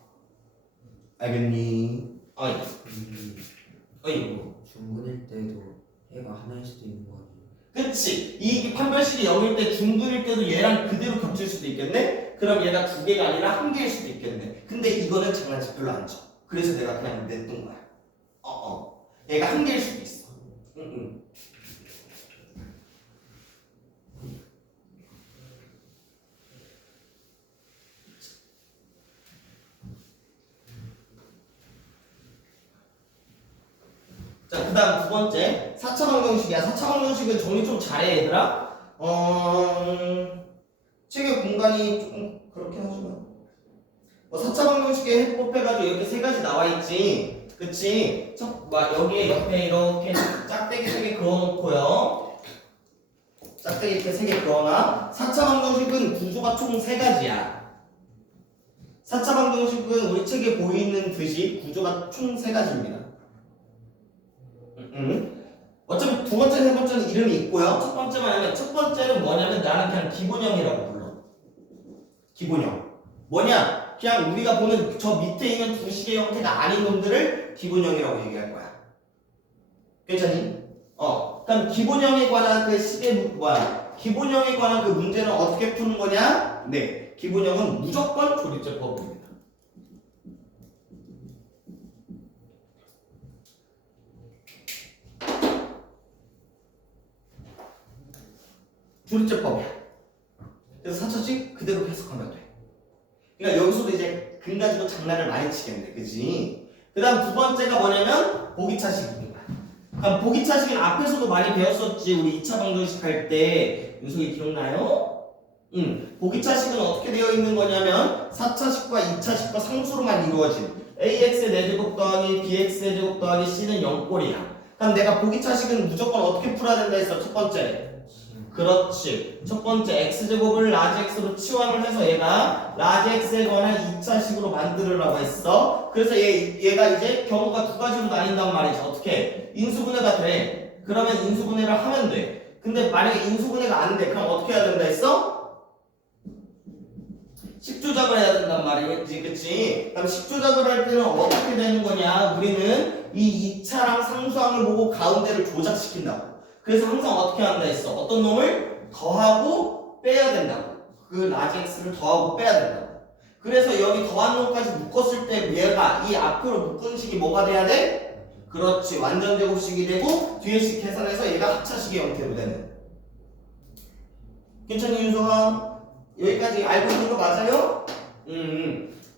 알겠니? 어이. 중근일 때도 얘가 하나일 수도 있는 거 아니에요? 그치. 이 판별식이 0일 때 중근일 때도 얘랑 그대로 겹칠 수도 있겠네? 그럼 얘가 2개가 아니라 1개일 수도 있겠네. 근데 이거는 장난치 별로 안 쳐. 그래서 내가 그냥 냈던 거야. 얘가 1개일 수도 있어. 자, 그 다음 두 번째 4차 방정식이야. 4차 방정식은 정리 좀 잘해 얘들아. 책의 공간이 조금 그렇긴 하지만 4차 방정식에 해법해가지고 이렇게 세 가지 나와 있지. 그치? 여기에 옆에 이렇게 짝대기 3개 그어놓고요. 짝대기 이렇게 3개 그어놔. 4차 방정식은 구조가 총 3가지야. 4차 방정식은 우리 책에 보이는 듯이 구조가 총 3가지입니다. 어차피 두 번째, 세 번째는 이름이 있고요. 첫 번째만 첫 번째는 뭐냐면 나는 그냥 기본형이라고 불러. 기본형. 뭐냐? 그냥 우리가 보는 저 밑에 있는 두 식의 형태가 아닌 놈들을 기본형이라고 얘기할 거야. 괜찮니? 그럼 기본형에 관한 그 식의 기본형에 관한 그 문제는 어떻게 푸는 거냐? 네. 기본형은 무조건 조립제법입니다. 조립제법이야. 그래서 4차식 그대로 해석하면 돼. 그러니까 여기서도 이제 근 가지고 장난을 많이 치겠네, 그지? 그 다음 두 번째가 뭐냐면 보기차식입니다. 그럼 보기차식은 앞에서도 많이 배웠었지. 우리 2차 방정식 할 때 윤석이 기억나요? 보기차식은 어떻게 되어 있는 거냐면 4차식과 2차식과 상수로만 이루어진 ax의 4제곱 더하기 bx의 제곱 더하기 c는 0꼴이야. 그럼 내가 보기차식은 무조건 어떻게 풀어야 된다 했어? 첫 번째. 그렇지. 첫 번째 x제곱을 라지 x로 치환을 해서 얘가 라지 x에 관한 2차식으로 만들으라고 했어. 그래서 얘가 이제 경우가 두 가지로 나뉜단 말이지. 어떻게? 인수분해가 돼. 그러면 인수분해를 하면 돼. 근데 만약에 인수분해가 안 돼. 그럼 어떻게 해야 된다 했어? 식조작을 해야 된단 말이겠지. 그치? 그럼 식조작을 할 때는 어떻게 되는 거냐? 우리는 이 2차랑 상수항을 보고 가운데를 조작시킨다고. 그래서 항상 어떻게 한다 했어? 어떤 놈을 더하고 빼야 된다고. 그 라지 x를 더하고 빼야 된다고. 그래서 여기 더한 놈까지 묶었을 때 얘가 이 앞으로 묶은 식이 뭐가 돼야 돼? 그렇지. 완전 제곱식이 되고 뒤에 식 계산해서 얘가 합차식의 형태로 되는. 괜찮니 윤서아? 여기까지 알고 있는 거 맞아요?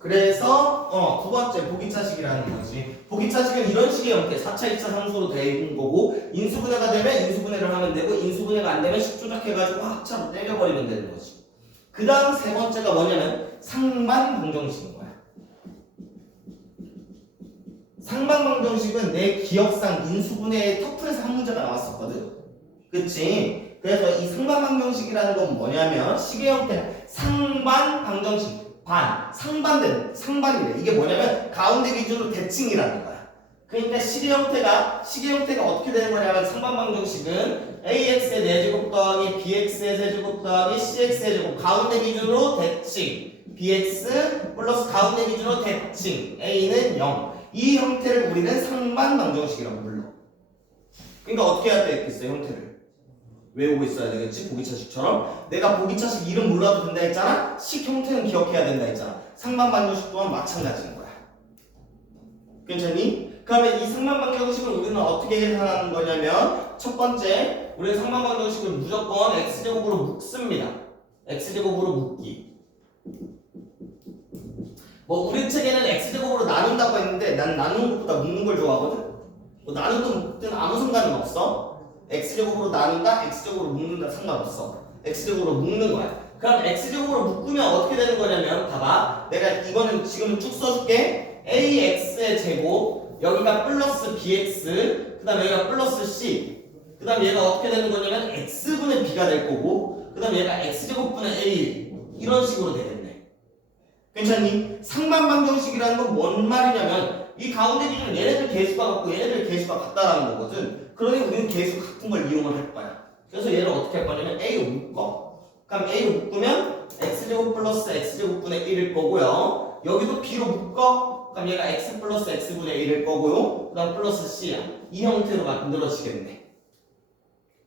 그래서 두 번째 보기차식이라는 거지. 보기차식은 이런 식의 형태 4차 2차 상수로 되는 거고 인수분해가 되면 인수분해를 하면 되고 인수분해가 안 되면 식조작해가지고 합차로 때려버리면 되는 거지. 그 다음 세 번째가 뭐냐면 상반방정식인 거야. 상반방정식은 내 기억상 인수분해의 터플에서 한 문제가 나왔었거든. 그치? 그래서 이 상반방정식이라는 건 뭐냐면 식의 형태 상반방정식 상반된 상반이래. 이게 뭐냐면 가운데 기준으로 대칭이라는 거야. 그러니까 식의 형태가 어떻게 되는 거냐면 상반방정식은 ax의 4제곱 더하기 bx의 세제곱 더하기 cx의 제곱 가운데 기준으로 대칭 bx 플러스 가운데 기준으로 대칭 a는 0 이 형태를 우리는 상반방정식이라고 불러. 그러니까 어떻게 해야 되겠어 형태를 외우고 있어야 되겠지. 보기차식처럼 내가 보기차식 이름 몰라도 된다 했잖아. 식 형태는 기억해야 된다 했잖아. 상반방정식 또한 마찬가지인 거야. 괜찮니? 그러면 이 상반방정식을 우리는 어떻게 계산하는 거냐면 첫 번째 우리는 상반방정식을 무조건 x제곱으로 묶습니다. x제곱으로 묶기. 뭐 우리 책에는 x제곱으로 나눈다고 했는데 난 나누는 것보다 묶는 걸 좋아하거든. 뭐 나누든 묶든 아무 상관은 없어. x제곱으로 나눈다, x제곱으로 묶는다 상관없어. x제곱으로 묶는 거야. 그럼 x제곱으로 묶으면 어떻게 되는 거냐면 봐봐. 내가 이거는 지금 쭉 써줄게. ax의 제곱 여기가 플러스 bx 그 다음 여기가 플러스 c 그 다음 얘가 어떻게 되는 거냐면 x분의 b가 될 거고 그 다음 얘가 x제곱분의 a 이런 식으로 되겠네. 괜찮니? 상반방정식이라는 건 뭔 말이냐면 이 가운데 기준 얘네들 개수가 같고 얘네들 개수가 같다라는 거거든. 그러니 우리는 개수 같은 걸 이용을 할 거야. 그래서 얘를 어떻게 할 거냐면 a로 묶어. 그럼 a로 묶으면 x제곱 플러스 x제곱분의 1일 거고요. 여기도 b로 묶어. 그럼 얘가 x 플러스 x분의 1일 거고요. 그 다음 플러스 c야. 이 형태로 만들어지겠네.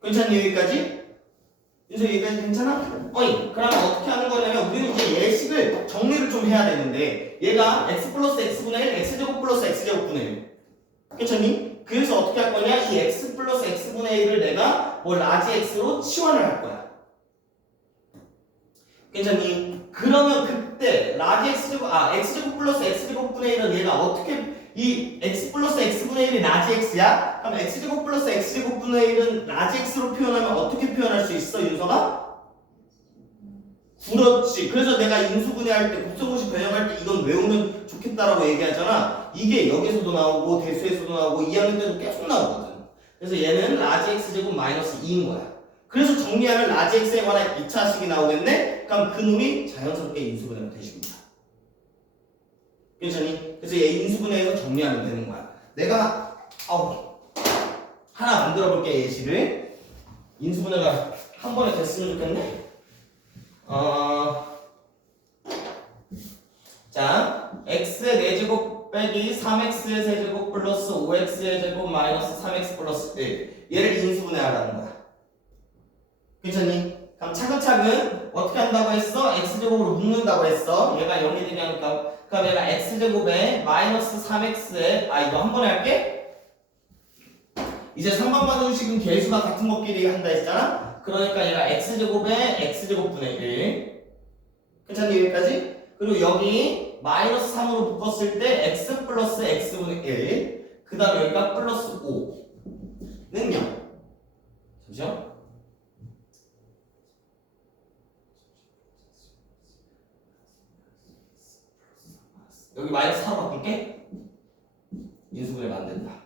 괜찮니 여기까지? 그래서 여기까지 괜찮아? 어이 그러면 어떻게 하는 거냐면 우리는 이제 예식을 정리를 좀 해야 되는데 얘가 x 플러스 x분의 1 x제곱 플러스 x제곱분의 1 괜찮니? 그래서 어떻게 할 거냐? 이 x 플러스 x분의 1을 내가 뭐 라지 x로 치환을 할 거야. 괜찮니? 그러면 그때 라지 x제곱 플러스 x제곱분의 1은 얘가 어떻게 이 x 플러스 x분의 1이 라지 x야? 그럼 x제곱 플러스 x제곱분의 1은 라지 x로 표현하면 어떻게 표현할 수 있어 윤서가? 그렇지. 그래서 내가 인수분해할 때 곱셈공식 변형할 때 이건 외우면 좋겠다라고 얘기하잖아. 이게 여기서도 나오고 대수에서도 나오고 2학년 때도 계속 나오거든. 그래서 얘는 라지 x제곱 마이너스 2인 거야. 그래서 정리하면 라지 x에 관한 2차식이 나오겠네? 그럼 그 놈이 자연스럽게 인수분해가 되십니다. 괜찮니? 그래서 얘 인수분해해서 정리하면 되는 거야. 내가 하나 만들어 볼게 예시를. 인수분해가 한 번에 됐으면 좋겠네. 자, x의 4제곱 빼기 3x의 세제곱 플러스 5x의 제곱 마이너스 3x 플러스 1 얘를 인수분해하라는 거야. 괜찮니? 그럼 차근차근 어떻게 한다고 했어? x제곱으로 묶는다고 했어. 얘가 0이 되니까 그럼 얘가 x제곱에 마이너스 3x에 이거 한 번에 할게. 이제 상반방정식은 개수가 같은 것끼리 한다 했잖아. 그러니까 얘가 x제곱에 x제곱분의 1 괜찮니 여기까지? 그리고 여기 마이너스 3으로 묶었을 때 x 플러스 x분의 1 그 다음 여기가 플러스 5는 0 잠시만 여기 마이너스 4로 바꿀게. 인수분해가 안 된다.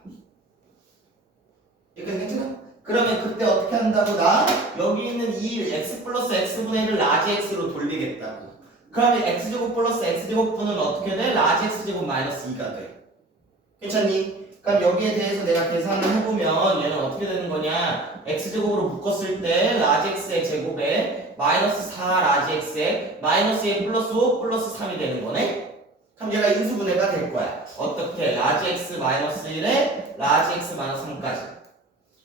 여기까지 괜찮아? 그러면 그때 어떻게 한다고? 나 여기 있는 이 x 플러스 x분의 1을 라지 x로 돌리겠다고. 그러면 x제곱 플러스 x제곱분은 어떻게 돼? 라지 x제곱 마이너스 2가 돼. 괜찮니? 그럼 여기에 대해서 내가 계산을 해보면 얘는 어떻게 되는 거냐? x제곱으로 묶었을 때 라지 x의 제곱에 마이너스 4 라지 x에 마이너스 1 플러스 5 플러스 3이 되는 거네? 그럼 얘가 인수분해가 될 거야. 어떻게? 라지 x 마이너스 1에 라지 x 마이너스 3까지.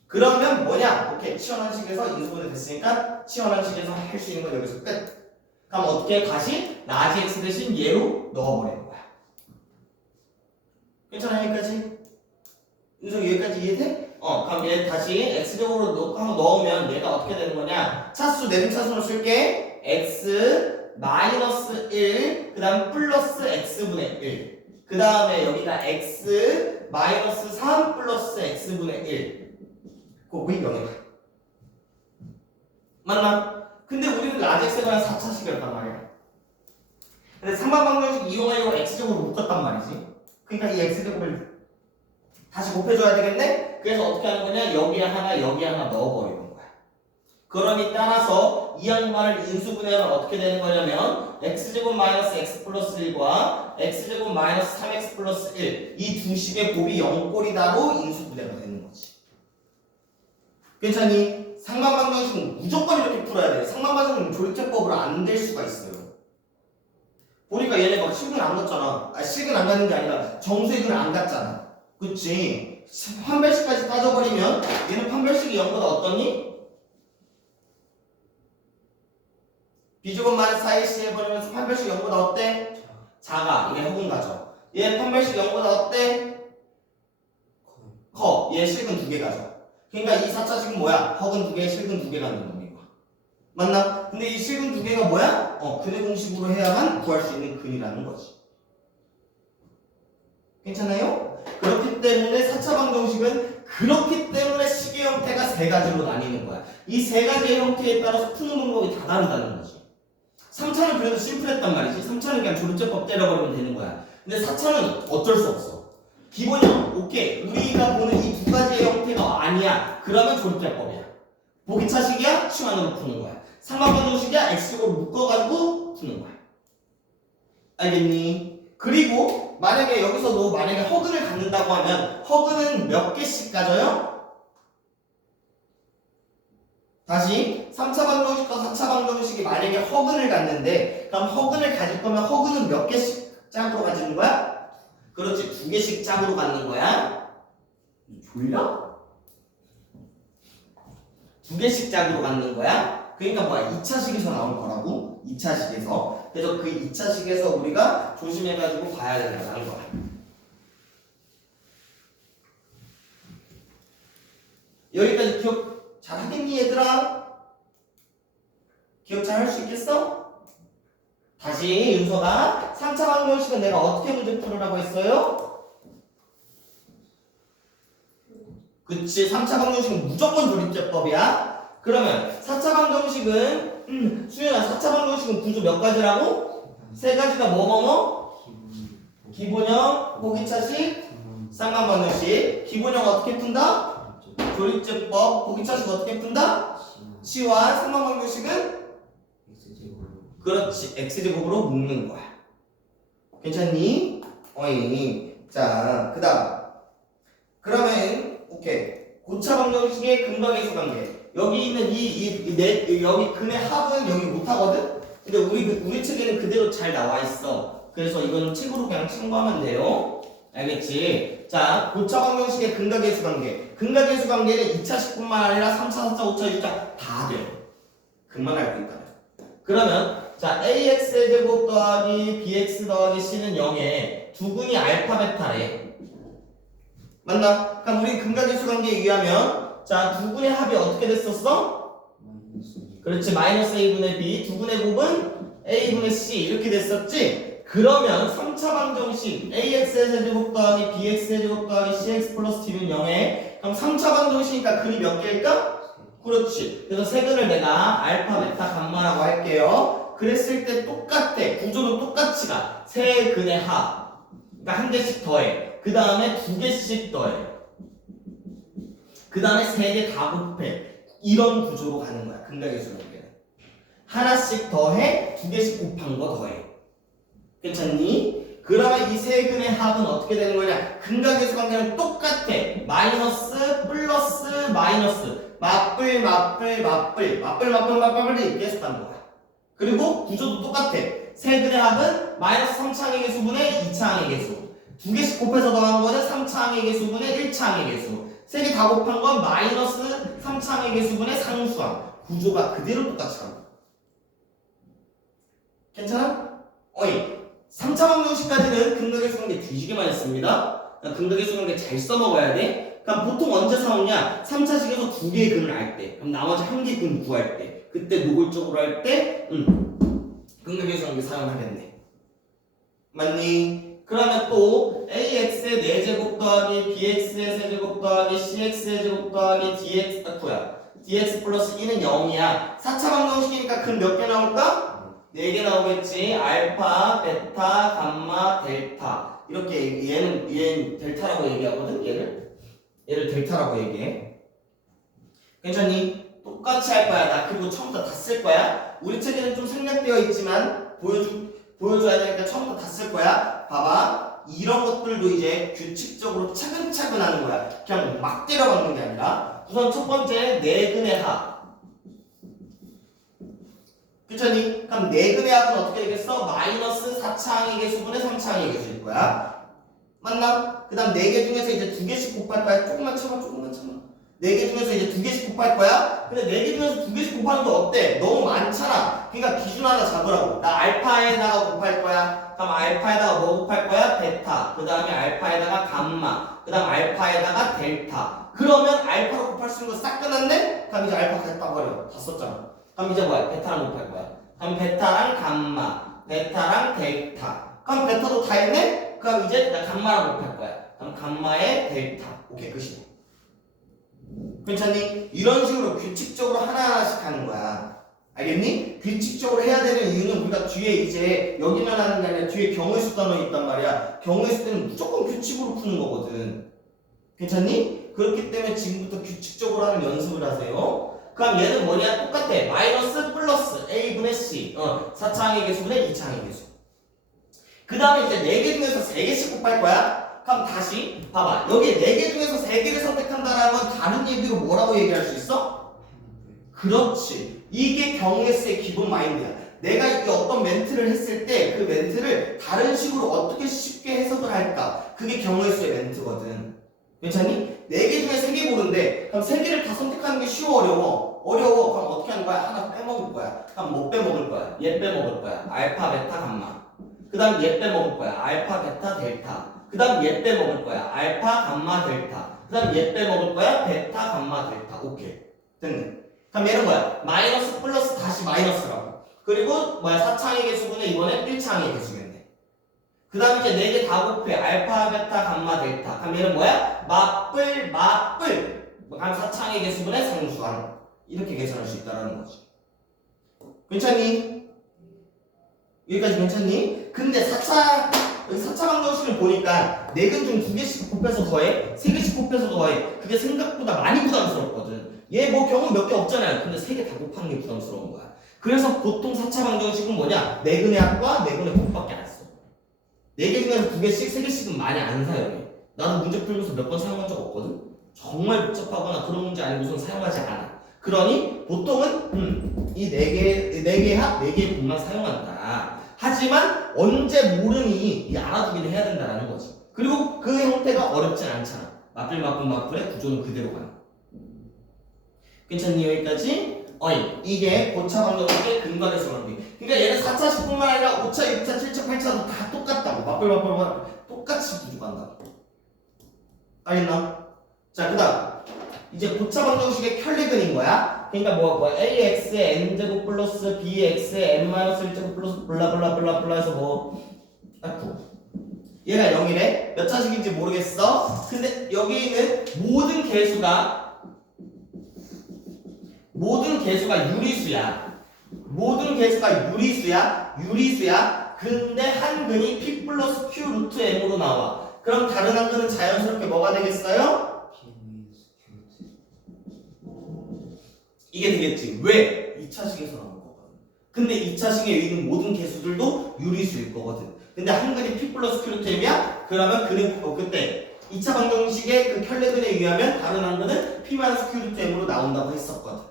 그러면 뭐냐? 오케이, 치환환식에서 인수분해 됐으니까 치환환식에서 할 수 있는 건 여기서 끝. 그럼 어떻게? 다시 라지 x 대신 얘로 넣어버리는 거야. 괜찮아? 여기까지? 윤석 여기까지 이해돼? 그럼 얘 다시 x제곱으로 한번 넣으면 얘가 어떻게 되는 거냐? 차수 내림차순으로 쓸게. x 마이너스 1, 그 다음 플러스 x분의 1. 그 다음에 여기가 x 마이너스 3 플러스 x분의 1. 그거 왜 0이야? 맞나? 근데 우리는 라지 x가 4차식이었단 말이야. 근데 상반방정식 이용하려고 x제곱으로 묶었단 말이지. 그러니까 이 x제곱을 다시 곱해줘야 되겠네? 그래서 어떻게 하는 거냐? 여기에 하나, 여기에 하나 넣어버리는 거야. 그러니 따라서 이 양반을 인수분해하면 어떻게 되는 거냐면 x제곱 마이너스 x 플러스 1과 x제곱 마이너스 3x 플러스 1 이 두 식의 곱이 0꼴이다로 인수분해가 되는 거지. 괜찮니? 상반방정식은 무조건 이렇게 풀어야 돼. 상반방정식은 조립제법으로 안 될 수가 있어요. 보니까 얘네 막 실근 안 갔잖아. 실근 안 가는 게 아니라 정수익은 안 갔잖아. 그치? 판별식까지 따져버리면 얘는 판별식이 0보다 어떻니? b제곱 마이너스 4ac 해버리면서 판별식 0보다 어때? 작아. 이게 허분 가죠. 얘 판별식 0보다 어때? 커. 얘 실근 2개 가죠. 그러니까 이 4차식은 뭐야? 허근 2개, 실근 2개 갖는 겁니다. 맞나? 근데 이 실근 2개가 뭐야? 근의 공식으로 해야만 구할 수 있는 근이라는 거지. 괜찮아요? 그렇기 때문에 4차 방정식은 그렇기 때문에 식의 형태가 세 가지로 나뉘는 거야. 이 세 가지의 형태에 따라서 푸는 방법이 다 다르다는 거지. 3차는 그래도 심플했단 말이지. 3차는 그냥 조립제법 때려버리면 되는 거야. 근데 4차는 어쩔 수 없어. 기본형, 오케이. 우리가 보는 이 두 가지의 형태가 아니야. 그러면 조립제법이야. 보기차식이야? 치환으로 푸는 거야. 상반방정식이야? x제곱으로 묶어가지고 푸는 거야. 알겠니? 그리고 만약에 여기서도 만약에 허근을 갖는다고 하면 허근은 몇 개씩 가져요? 다시 3차 방정식과 4차 방정식이 만약에 허근을 갖는데 그럼 허근을 가질 거면 허근은 몇 개씩 짝으로 가지는 거야? 그렇지, 2개씩 짝으로 갖는 거야. 졸려? 2개씩 짝으로 갖는 거야. 그러니까 뭐야? 2차식에서 나올 거라고? 2차식에서. 그래서 그 2차식에서 우리가 조심해가지고 봐야 된다는 거야. 여기까지 기억 잘 하겠니 얘들아? 기억 잘 할 수 있겠어? 다시 윤서가 3차 방정식은 내가 어떻게 문제 풀으라고 했어요? 그치, 3차 방정식은 무조건 조립제법이야. 그러면 4차 방정식은 수연아 4차 방정식은 구조 몇 가지라고? 세 가지가 뭐뭐뭐? 기본형, 보기차식, 쌍방방정식. 기본형 어떻게 푼다? 조립제법. 보기차식 어떻게 푼다? 치환. 쌍방방정식은? 그렇지, x제곱으로 묶는 거야. 괜찮니? 어이. 자, 그 다음 그러면 오케이. 고차 방정식의 근각계수 관계. 여기 있는 여기 근의 합은 여기 못하거든? 근데 우리 책에는 그대로 잘 나와 있어. 그래서 이건 책으로 그냥 참고하면 돼요. 알겠지? 자, 고차 방정식의 근각계수 관계. 근각계수 관계는 2차식뿐만 아니라 3차, 4차, 5차, 6차 다 돼요. 그만 알고 있다면. 그러면 자, ax의 제곱 더하기 bx 더하기 c는 0에 두근이 알파 베타래. 맞나? 그럼 우리 근각계수 관계에 의하면 자, 두근의 합이 어떻게 됐었어? 그렇지, 마이너스 a분의 b. 두근의 곱은 a분의 c 이렇게 됐었지? 그러면 3차 방정식 ax의 제곱 더하기 bx의 제곱 더하기 cx 플러스 t는 0에 그럼 3차 방정식이니까 근이 몇 개일까? 그렇지. 그래서 세근을 내가 알파, 베타, 감마라고 할게요. 그랬을 때 똑같아. 구조는 똑같이 가. 세 근의 합. 그러니까 한 개씩 더해. 그 다음에 2개씩 더해. 그 다음에 3개 다 곱해. 이런 구조로 가는 거야. 근각계수 관계는. 하나씩 더해, 2개씩 곱한 거 더해. 괜찮니? 그러면 이 세 근의 합은 어떻게 되는 거냐? 근각계수 관계는 똑같아. 마이너스 플러스 마이너스 맞불 이렇게 했었다는 거야. 그리고 구조도 똑같아. 세 근의 합은 마이너스 3차항의 개수분의 2차항의 개수. 두 개씩 곱해서 더한 거는 3차항의 개수분의 1차항의 개수. 세 개 다 곱한 건 마이너스 3차항의 개수분의 상수항. 구조가 그대로 똑같이 나와. 괜찮아? 어이 3차 방정식까지는 근각의 수관계 뒤지기만 했습니다. 근각의 수관계 잘 써먹어야 돼. 그럼 보통 언제 사오냐? 3차식에서 두 개의 근을 알 때, 그럼 나머지 한 개의 근 구할 때, 그때 노골적으로 할 때 근각의 수관계 사용하겠네. 맞니? 그러면 또 ax의 4제곱 더하기 bx의 세제곱 더하기 cx의 제곱 더하기 dx 플러스 2는 0이야. 4차 방정식이니까 근 몇 개 나올까? 4개 나오겠지. 알파, 베타, 감마, 델타. 이렇게 얘는 델타라고 얘기하거든. 얘를 델타라고 얘기해. 괜찮니? 똑같이 할 거야. 나 그리고 처음부터 다 쓸 거야. 우리 책에는 좀 생략되어 있지만 보여줘야 되니까 처음부터 다 쓸 거야. 봐봐. 이런 것들도 이제 규칙적으로 차근차근 하는 거야. 그냥 막 때려박는 게 아니라. 우선 첫 번째, 4근의 합. 그렇니? 그럼 4근의 합은 어떻게 되겠어? 마이너스 4차항의 개수분의 3차항의 개수일 거야. 맞나? 그 다음 4개 중에서 이제 2개씩 곱할 거야. 조금만 참아. 4개 중에서 이제 2개씩 곱할 거야. 근데 4개 중에서 2개씩 곱하는 게 어때? 너무 많잖아. 그러니까 기준 하나 잡으라고. 나 알파에다가 곱할 거야. 그럼 알파에다가 뭐 곱할 거야? 베타. 그 다음에 알파에다가 감마. 그 다음 알파에다가 델타. 그러면 알파로 곱할 수 있는 거 싹 끝났네? 그럼 이제 알파 다 따버려. 다 썼잖아. 그럼 이제 뭐야? 베타랑 곱할 거야. 그럼 베타랑 감마, 베타랑 델타. 그럼 베타도 다 했네? 그럼 이제 나 감마랑 곱할 거야. 그럼 감마의 델타. 오케이, 끝이네. 괜찮니? 이런 식으로 규칙적으로 하나하나씩 하는 거야. 알겠니? 규칙적으로 해야 되는 이유는 우리가 뒤에 이제 여기만 하는 게 아니라 뒤에 경우의 수 단어 있단 말이야. 경우의 수 때는 무조건 규칙으로 푸는 거거든. 괜찮니? 그렇기 때문에 지금부터 규칙적으로 하는 연습을 하세요. 그럼 얘는 뭐냐? 똑같아. 마이너스 플러스 a분의 c 4차항의 개수분의 2차항의 개수. 그 다음에 이제 4개 중에서 3개씩 곱할 거야. 그럼 다시 봐봐. 여기 4개 중에서 3개를 선택한다는 건 다른 얘기로 뭐라고 얘기할 수 있어? 그렇지. 이게 경우의 수의 기본 마인드야. 내가 이게 어떤 멘트를 했을 때 그 멘트를 다른 식으로 어떻게 쉽게 해석을 할까? 그게 경우의 수의 멘트거든. 괜찮니? 4개 중에 3개 고른데 그럼 3개를 다 선택하는 게 쉬워 어려워? 그럼 어떻게 하는 거야? 하나 빼먹을 거야. 그럼 뭐 빼먹을 거야? 얘 빼먹을 거야. 알파, 베타, 감마. 그 다음 얘 빼먹을 거야. 알파, 베타, 델타. 그 다음 얘 빼먹을 거야. 알파, 감마, 델타. 그 다음 얘 빼먹을 거야. 베타, 감마, 델타. 오케이. 됐네. 그럼 얘는 뭐야? 마이너스 플러스 다시 마이너스라고. 그리고 뭐야? 4차항의 개수분의 이번엔 1차항의 개수겠네. 그 다음 이제 4개 다 곱해. 알파, 베타, 감마, 델타. 그럼 얘는 뭐야? 맞불. 그럼 4차항의 개수분의 상수항. 이렇게 계산할 수 있다는 거지. 괜찮니? 여기까지 괜찮니? 근데 4차 방정식을 보니까 4근 중 2개씩 곱해서 더해, 3개씩 곱해서 더해. 그게 생각보다 많이 부담스럽거든. 얘 뭐 경우 몇 개 없잖아요. 근데 3개 다 곱하는 게 부담스러운 거야. 그래서 보통 4차 방정식은 뭐냐? 4근의 합과 4근의 곱밖에 안 써. 4개 중에서 2개씩, 3개씩은 많이 안 사용해. 나도 문제 풀면서 몇 번 사용한 적 없거든? 정말 복잡하거나 그런 문제 아니고선 사용하지 않아. 그러니 보통은 이 4개 합, 4개의 곱만 사용한다. 하지만 언제 모르니 이 알아두기는 해야 된다는 거지. 그리고 그 형태가 어렵진 않잖아. 맞불의 구조는 그대로 가는. 괜찮니? 여기까지? 이게 고차 방정식의 근각에서 그런 게. 그러니까 얘는 4차식뿐만 아니라 5차, 6차, 7차, 8차도 다 똑같다고. 맞불 똑같이 구조한다고. 알겠나? 자, 그 다음 이제 고차 방정식의 켤레근인 거야. 그러니까 뭐 ax의 n제곱 플러스 bx의 n-1제곱 플러스 블라블라블라블라 해서 뭐 얘가 0이래. 몇 차식인지 모르겠어. 근데 여기 있는 모든 개수가 유리수야. 근데 한 근이 p 플러스 q 루트 m으로 나와. 그럼 다른 한 근은 자연스럽게 뭐가 되겠어요? 이게 되겠지. 왜? 2차식에서 나온 거거든. 근데 2차식에 있는 모든 개수들도 유리수일 거거든. 근데 한 근이 P 플러스 Q 루트 M이야? 그러면 그는 그때 2차 방정식의 그 켤레근에 의하면 다른 한 근은 P 마이너스 Q 루트 M으로 나온다고 했었거든.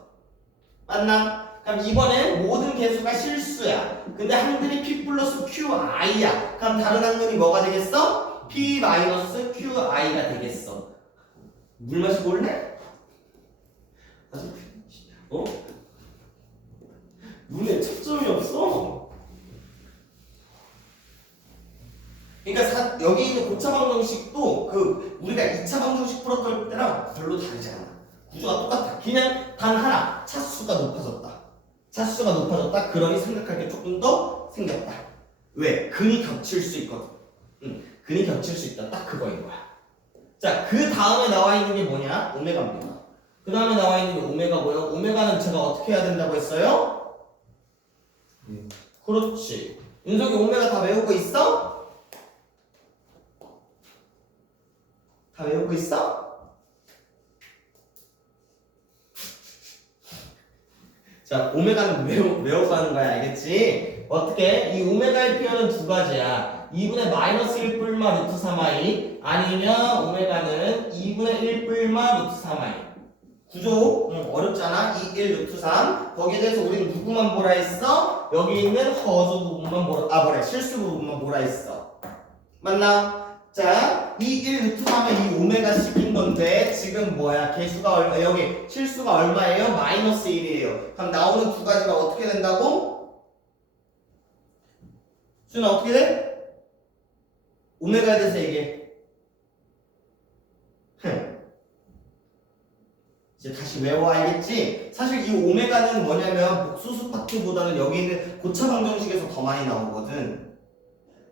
맞나? 그럼 이번엔 모든 개수가 실수야. 근데 한 근이 P 플러스 QI야. 그럼 다른 한 근이 뭐가 되겠어? P 마이너스 QI가 되겠어. 물 마시고 올래? 어? 눈에 초점이 없어. 그러니까 여기 있는 고차 방정식도 그 우리가 2차 방정식 풀었던 때랑 별로 다르지 않아. 구조가 똑같아. 그냥 단 하나 차수가 높아졌다. 차수가 높아졌다. 그러니 생각할 게 조금 더 생겼다. 왜? 근이 겹칠 수 있거든. 근이 겹칠 수 있다. 딱 그거인 거야. 자, 그 다음에 나와 있는 게 뭐냐? 오메가입니다. 그 다음에 나와 있는 게 오메가 뭐예요? 오메가는 제가 어떻게 해야 된다고 했어요? 그렇지. 윤석이 오메가 다 외우고 있어? 다 외우고 있어? 자, 오메가는 외우고 하는 거야, 알겠지? 어떻게? 이 오메가의 표현은 두 가지야. 2분의 마이너스 1뿔마 루트 3i 아니면 오메가는 2분의 1뿔마 루트 3i. 구조 어렵잖아. 2, 1, 루트 3. 거기에 대해서 우리는 누구만 뭐라 했어? 여기 있는 허수 부분만 실수 부분만 뭐라 했어. 맞나? 자, 2, 1, 루트 3에 이 오메가 식인 건데 지금 뭐야? 개수가 얼마? 여기 실수가 얼마예요? 마이너스 1이에요. 그럼 나오는 두 가지가 어떻게 된다고? 수는 어떻게 돼? 오메가에 대해서 얘기해. 이제 다시 외워 알겠지? 사실 이 오메가는 뭐냐면 복수수 파트보다는 여기 있는 고차 방정식에서 더 많이 나오거든.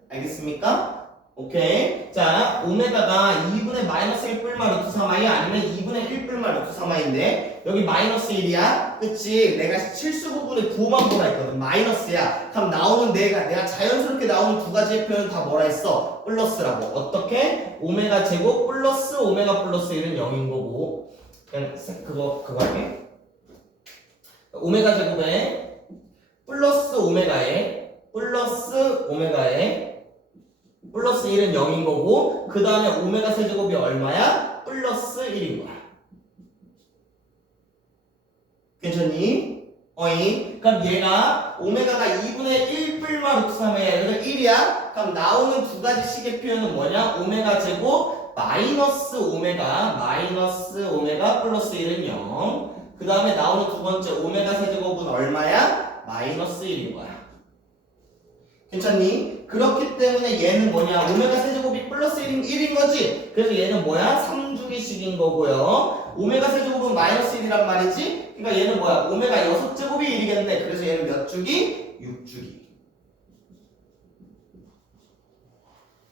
알겠습니까? 오케이. 자, 오메가가 2분의 마이너스 1뿔마 루트 3i 아니면 2분의 1뿔마 루트 3i인데 여기 마이너스 1이야. 그치? 내가 실수 부분에 9만 보라 했거든. 마이너스야. 그럼 나오는 내가 자연스럽게 나오는 두 가지의 표현은 다 뭐라 했어? 플러스라고. 어떻게? 오메가 제곱 플러스 오메가 플러스 1은 0인 거고 그냥 그거 할게. 오메가 제곱에 플러스 오메가에 플러스 1은 0인 거고 그 다음에 오메가 세제곱이 얼마야? 플러스 1인 거야. 괜찮니? 어이? 그럼 얘가 오메가가 2분의 1뿔마 루트 3이야. 그래서 1이야. 그럼 나오는 두 가지 식의 표현은 뭐냐? 오메가 제곱 마이너스 오메가 플러스 1은 0. 그 다음에 나오는 두 번째 오메가 세제곱은 얼마야? 마이너스 1인 거야. 괜찮니? 그렇기 때문에 얘는 뭐냐? 오메가 세제곱이 플러스 1인 거지? 그래서 얘는 뭐야? 3주기식인 거고요. 오메가 세제곱은 마이너스 1이란 말이지? 그러니까 얘는 뭐야? 오메가 6제곱이 1이겠네. 그래서 얘는 몇 주기? 6주기.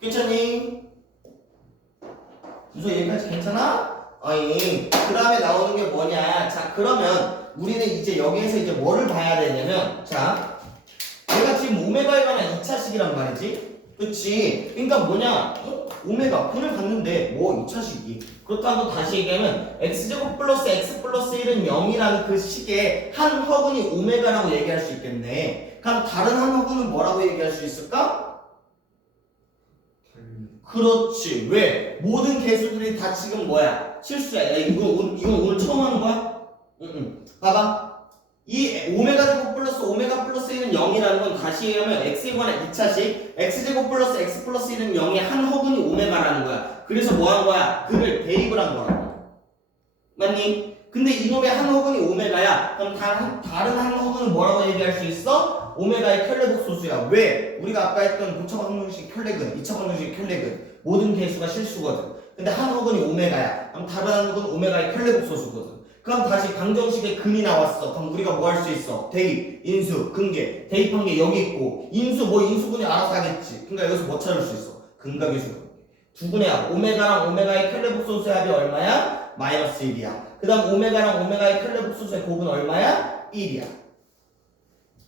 괜찮니? 유서 여기까지 괜찮아? 어이. 그 다음에 나오는 게 뭐냐? 자, 그러면 우리는 이제 여기에서 이제 뭐를 봐야 되냐면, 자, 얘가 지금 오메가에 관한 2차식이란 말이지? 그치? 그러니까 뭐냐? 오메가, 분을 봤는데, 2차식이. 그렇다고 다시 얘기하면, x제곱 플러스 x 플러스 1은 0이라는 그 식의 한 허근이 오메가라고 얘기할 수 있겠네. 그럼 다른 한 허근은 뭐라고 얘기할 수 있을까? 그렇지. 왜? 모든 개수들이 다 지금 뭐야? 실수야. 야, 이건 오늘 처음 하는 거야? 봐봐. 이 오메가 제곱 플러스 오메가 플러스 1은 0이라는 건 다시 얘기하면 x에 관한 2차식 x제곱 플러스 x 플러스 1은 0의 한 허근이 오메가라는 거야. 그래서 뭐 한 거야? 그걸 대입을 한 거라고. 맞니? 근데 이놈의 한 허근이 오메가야. 그럼 다른 한 허근은 뭐라고 얘기할 수 있어? 오메가의 켤레복 소수야. 왜? 우리가 아까 했던 고차 방정식 켤레근, 2차 방정식 켤레근 모든 개수가 실수거든. 근데 한 허근이 오메가야. 그럼 다른 한 허근은 오메가의 켤레복 소수거든. 그럼 다시 방정식에 근이 나왔어. 그럼 우리가 뭐 할 수 있어? 대입, 인수, 근계. 대입한 게 여기 있고 인수분이 알아서 하겠지. 그러니까 여기서 뭐 찾을 수 있어? 근과 계수. 두 분의 합. 오메가랑 오메가의 켤레복 소수의 합이 얼마야? 마이너스 1이야. 그 다음 오메가랑 오메가의 켤레복 소수의 곱은 얼마야? 1이야.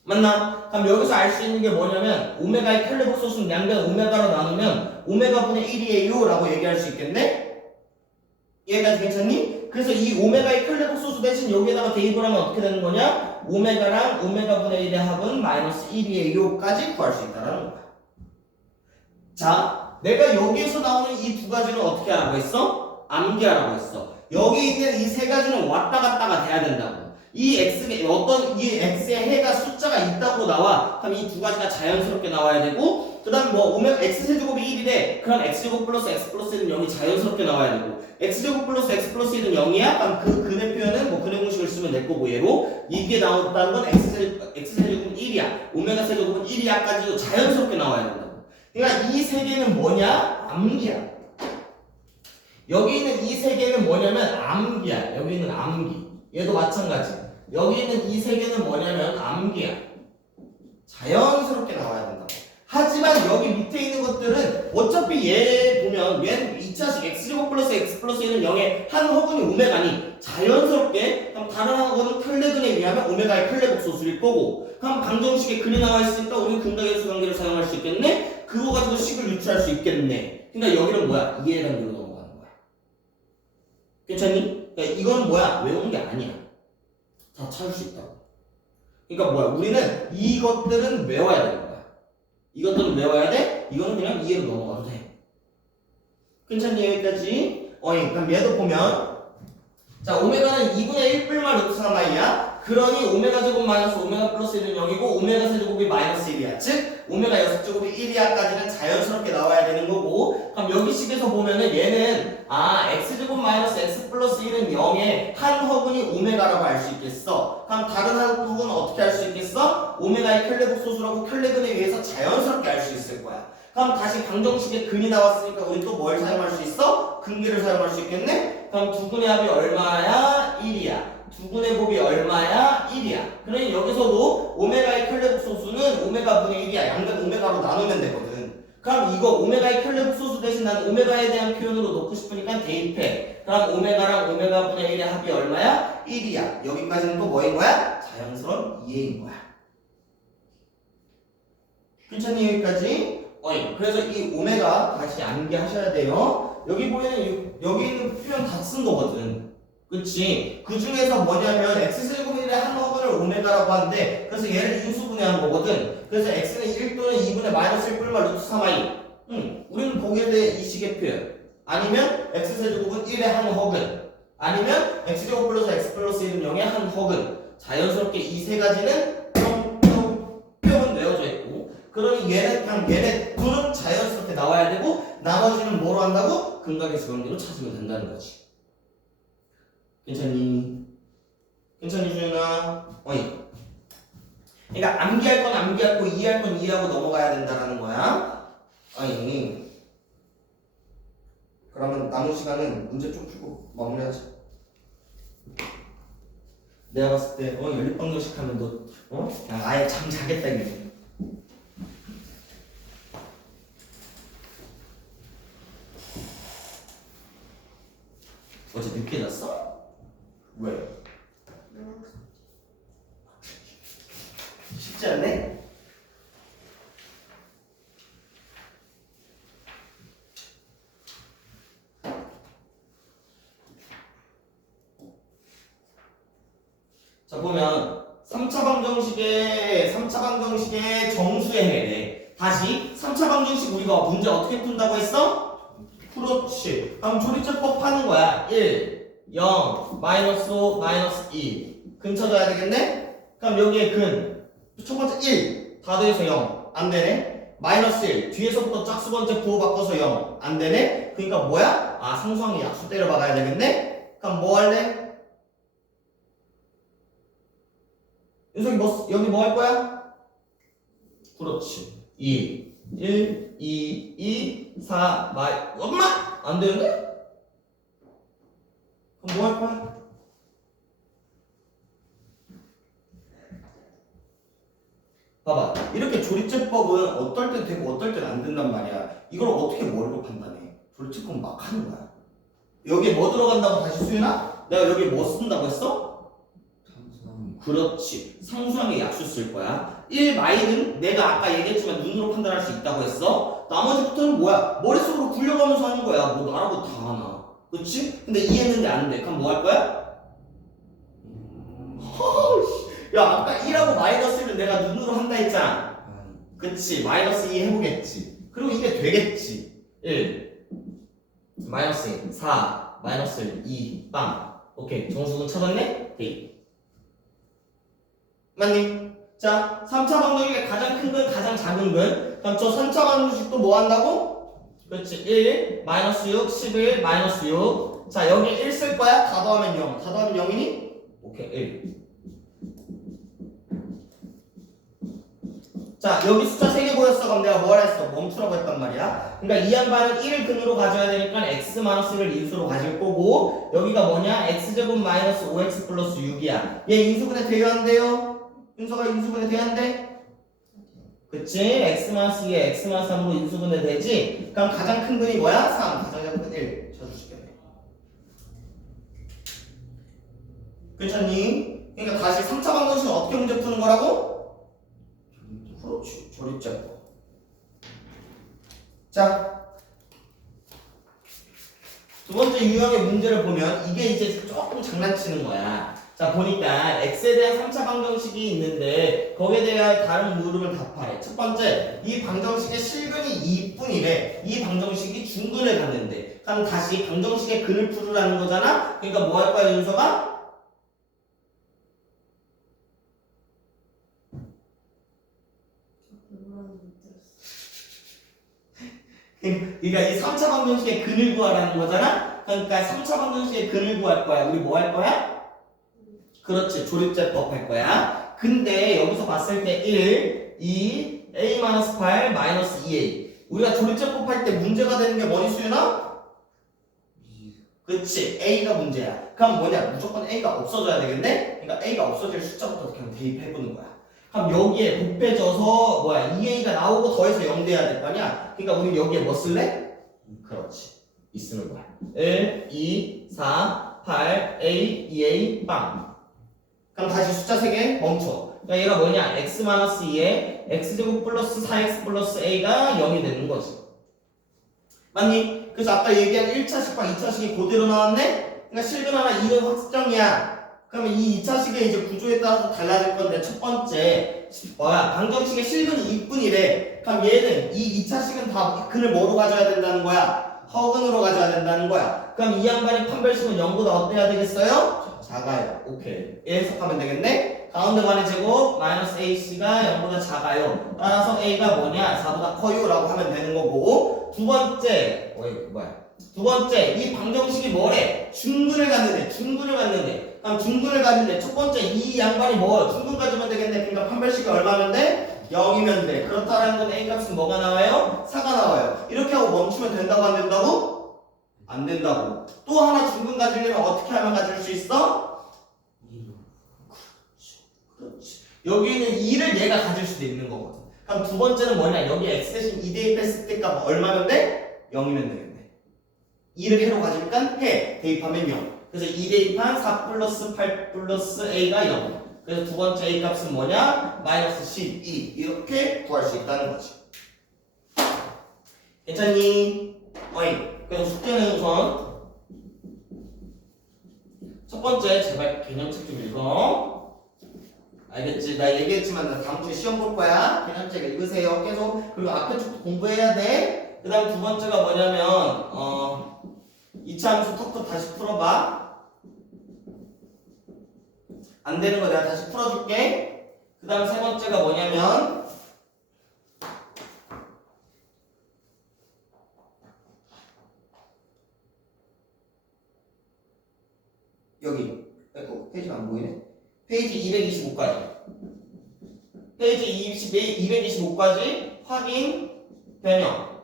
맞나? 그럼 여기서 알 수 있는 게 뭐냐면 오메가의 켤레복 소수는 양변 오메가로 나누면 오메가분의 1이에요 라고 얘기할 수 있겠네? 얘까지 괜찮니? 그래서 이 오메가의 켤레복 소수 대신 여기에다가 대입을 하면 어떻게 되는 거냐? 오메가랑 오메가분의 1의 합은 마이너스 1이에요 까지 구할 수 있다는 거야. 자, 내가 여기에서 나오는 이 두 가지는 어떻게 하라고 했어? 암기하라고 했어. 여기 있는 이 세 가지는 왔다 갔다가 돼야 된다고. 이 x의 해가 숫자가 있다고 나와. 그럼 이 두 가지가 자연스럽게 나와야 되고, 그 다음 뭐 오면 x제곱이 1이래. 그럼 x제곱 플러스 x 플러스 1은 0이 자연스럽게 나와야 되고, x제곱 플러스 x 플러스 1은 0이야? 그럼 그 근의 표현은 뭐 근의 공식을 쓰면 될 거고, 얘로 이게 나온다는 건 x제곱은 1이야. 오메가 세제곱은 1이야까지도 자연스럽게 나와야 된다고. 그러니까 이 세 개는 뭐냐? 암기야. 여기 있는 이 세 개는 뭐냐면 암기야. 여기 있는 암기. 얘도 마찬가지. 여기 있는 이 세 개는 뭐냐면 암기야. 자연스럽게 나와야 된다고. 하지만 여기 밑에 있는 것들은 어차피 얘 보면 얘는 2차식 x제곱 플러스 x 플러스 1은 0의 한 허근이 오메가니 자연스럽게 그럼 다른 하고는 클레근에 의하면 오메가의 클레 복소수일 거고, 그럼 방정식에 근이 나와 있으니까 우리는 근각연수 관계를 사용할 수 있겠네. 그거 가지고 식을 유추할 수 있겠네. 그러니까 여기는 뭐야? 이해관계로 넘어가는 거야. 괜찮니? 그러니까 이거는 뭐야? 외우는 게 아니야. 다 찾을 수 있다고. 그러니까 뭐야? 우리는 이것들은 외워야 되는 거야. 이것들은 외워야 돼? 이거는 그냥 이해로 넘어가도 돼. 괜찮니? 여기까지? 그럼 얘도 보면, 자, 오메가는 2분의 1 뿔마 루트 3i야. 그러니 오메가 제곱 마이너스 오메가 플러스 1은 0이고 오메가 세제곱이 마이너스 1이야. 즉 오메가 6제곱이 1이야까지는 자연스럽게 나와야 되는 거고, 그럼 여기 식에서 보면은 얘는 x제곱 마이너스 x 플러스 1은 0의 한 허근이 오메가라고 할 수 있겠어. 그럼 다른 한 허근은 어떻게 할 수 있겠어? 오메가의 켈레복 소수라고 켈레근에 의해서 자연스럽게 알 수 있을 거야. 그럼 다시 방정식에 근이 나왔으니까 우리 또 뭘 사용할 수 있어? 근계를 사용할 수 있겠네? 그럼 두 근의 합이 얼마야? 1이야. 두 근의 곱이 얼마야? 1이야. 그러니 여기서도 오메가의 클레복 소수는 오메가 분의 1이야. 양변 오메가로 나누면 되거든. 그럼 이거 오메가의 클레복 소수 대신 난 오메가에 대한 표현으로 넣고 싶으니까 대입해. 그럼 오메가랑 오메가 분의 1의 합이 얼마야? 1이야. 여기까지는 또 뭐인 거야? 자연스러운 이해인 거야. 괜찮니? 여기까지? 그래서 이 오메가 다시 암기하셔야 돼요. 여기 보이는 여기 있는 표현 다 쓴 거거든. 그치? 그 중에서 뭐냐면 x제곱의 한 허근을 오메가라고 하는데, 그래서 얘를 인수분해한 거거든. 그래서 x는 1 또는 2분의 마이너스 1 뿔마 루트 3i. 우리는 거기에 대해 이 식의 표현. 아니면 x제곱은 1의 한 허근. 아니면 x제곱 플러스 x 플러스 1은 0의 한 허근. 자연스럽게 이 세 가지는 표현 외워져 있고, 그러니 얘는 그냥 얘네 둘은 자연스럽게 나와야 되고, 나머지는 뭐로 한다고? 근각의 관계로 찾으면 된다는 거지. 괜찮니? 괜찮니, 주연아? 그러니까 암기할 건 암기하고 이해할 건 이해하고 넘어가야 된다라는 거야. 그러면 남은 시간은 문제 좀 풀고 마무리하자. 내가 봤을 때 연립방정식 하면 너 그냥 아예 잠 자겠다 이게. 어제 늦게 잤어? 왜? 쉽지 않네? 자, 보면 3차 방정식의 정수의 해래. 다시 3차 방정식 우리가 문제 어떻게 푼다고 했어? 그렇지. 그럼 조리제법 하는 거야. 1 0, 마이너스 5, 마이너스 2 근 찾아야 되겠네? 그럼 여기에 근 첫 번째 1 다 더해서 0 안 되네? 마이너스 1 뒤에서부터 짝수 번째 부호 바꿔서 0 안 되네? 그러니까 뭐야? 상수항의 약수 때려 박아야 되겠네? 그럼 뭐 할래? 윤석이 여기 뭐 할 거야? 그렇지 2 1 2 2 4 엄마! 안 되는데? 그럼 뭐 할 거야? 봐봐. 이렇게 조립제법은 어떨 땐 되고 어떨 땐 안 된단 말이야. 이걸 어떻게 뭘로 판단해? 조립제법은 막 하는 거야. 여기에 뭐 들어간다고 다시 수윤아? 내가 여기에 뭐 쓴다고 했어? 상수항. 그렇지. 상수항의 약수 쓸 거야. 1마이는 내가 아까 얘기했지만 눈으로 판단할 수 있다고 했어. 나머지부터는 뭐야? 머릿속으로 굴려가면서 하는 거야. 뭐 나라고 다 하나. 그치? 근데 이해했는데 안 돼. 그럼 뭐 할 거야? 야, 아까 1하고 마이너스 1을 내가 눈으로 한다 했잖아. 그치? 마이너스 2 해보겠지. 그리고 이게 되겠지. 1 마이너스 1 4 마이너스 2 빵. 오케이 정수근 찾았네? 네. 맞니? 자 3차 방정식의 가장 큰 근 가장 작은 근 그럼 저 3차 방정식도 뭐 한다고? 그렇지 1 마이너스 6 11 마이너스 6 자 여기 1 쓸 거야? 다 더하면 0 다 더하면 0이니? 오케이 1 자 여기 숫자 3개 보였어. 그럼 내가 뭐라 했어? 멈추라고 했단 말이야. 그러니까 이 양반은 1을 근으로 가져야 되니까 x-1을 인수로 가질 거고 여기가 뭐냐? x제곱 마이너스 5x 플러스 6이야. 얘 인수분해 돼야 안 돼요? 윤서가 인수분해 돼야 안 돼? 그치? x-2에 x-3으로 인수분해 되지? 그럼 가장 큰 근이 뭐야? 3 가장 작은 근 1 쳐주시겠네. 괜찮니? 그러니까 다시 3차 방정식은 어떻게 문제 푸는 거라고? 그렇지, 조립제법. 자, 두 번째 유형의 문제를 보면 이게 이제 조금 장난치는 거야. 자, 보니까 x에 대한 3차 방정식이 있는데 거기에 대한 다른 물음을 답하래. 첫 번째, 이 방정식의 실근이 2뿐이래. 이 방정식이 중근을 갖는데. 그럼 다시 방정식의 근을 풀으라는 거잖아. 그러니까 뭐 할 거야, 윤서가? 그러니까 이 3차 방정식의 근을 구하라는 거잖아? 그러니까 3차 방정식의 근을 구할 거야. 우리 뭐 할 거야? 그렇지. 조립제법 할 거야. 근데 여기서 봤을 때 1, 2, a-8, 마이너스 2a. 우리가 조립제법 할 때 문제가 되는 게 뭐니 수윤아? 그렇지. a가 문제야. 그럼 뭐냐? 무조건 a가 없어져야 되겠네? 그러니까 a가 없어질 숫자부터 그냥 대입해보는 거야. 그럼 여기에 곱해져서 뭐야 2a가 나오고 더해서 0 돼야 될 거 아니야? 그러니까 우리 여기에 뭐 쓸래? 그렇지 이 쓰는 거야 1, 2, 4, 8, a, 2a, 빵. 그럼 다시 숫자 3개 멈춰. 그러니까 얘가 뭐냐 x-2에 x제곱 플러스 4x 플러스 a가 0이 되는 거지. 맞니? 그래서 아까 얘기한 1차식과 2차식이 그대로 나왔네? 그러니까 실근 하나 2는 확정이야. 그러면 이 2차식의 이제 구조에 따라서 달라질 건데 첫 번째 뭐야 방정식의 실근이 2뿐이래. 그럼 얘는 이 2차식은 다 근을 뭐로 가져야 된다는 거야? 허근으로 가져야 된다는 거야. 그럼 이 양반의 판별식은 0보다 어때야 되겠어요? 작아요. 오케이. 해석하면 되겠네. 가운데 반의 제곱 마이너스 ac가 0보다 작아요. 따라서 a가 뭐냐 4보다 커요 라고 하면 되는 거고. 두 번째 두 번째 이 방정식이 뭐래? 중근을 갖는데 그럼 중근을 가진대. 첫 번째 이 양반이 뭐 중근 가지면 되겠네. 그러니까 판별식이 얼마면 돼? 0이면 돼. 그렇다라는 건 a 값은 뭐가 나와요? 4가 나와요. 이렇게 하고 멈추면 된다고 안 된다고? 안 된다고. 또 하나 중근 가지려면 어떻게 하면 가질 수 있어? 2로. 그렇지. 여기는 2를 얘가 가질 수도 있는 거거든. 그럼 두 번째는 뭐냐? 여기 x 대신 2 대입했을 때 값 얼마면 돼? 0이면 되겠네. 2를 해로 가지니까 해. 대입하면 0. 그래서 2 대입한 4 플러스 8 플러스 a가 0. 그래서 두 번째 a 값은 뭐냐? 마이너스 12. 이렇게 구할 수 있다는 거지. 괜찮니? 어이. 그래서 숙제는 우선 첫 번째 제발 개념책 좀 읽어. 알겠지? 나 얘기했지만 나 다음 주에 시험 볼 거야. 개념책 읽으세요. 계속. 그리고 앞에 쪽도 공부해야 돼. 그 다음 두 번째가 뭐냐면 이차함수 톡톡 다시 풀어봐. 안 되는 거 내가 다시 풀어줄게. 그 다음 세 번째가 뭐냐면 여기 페이지가 안 보이네. 페이지 225까지. 페이지 225까지 확인, 변형.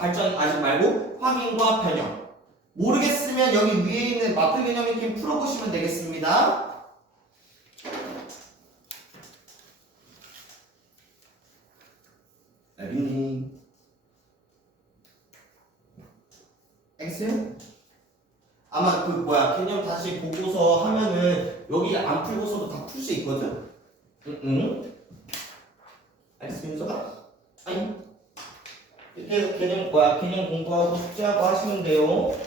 발전 아직 말고 확인과 변형. 모르겠으면 여기 위에 있는 마플 개념 이렇게 풀어보시면 되겠습니다. 알겠니? 알겠어요? 아마 개념 다시 보고서 하면은 여기 안 풀고서도 다 풀 수 있거든? 알겠어, 윤서가? 아니 이렇게 해서 개념 공부하고 숙제하고 하시면 돼요.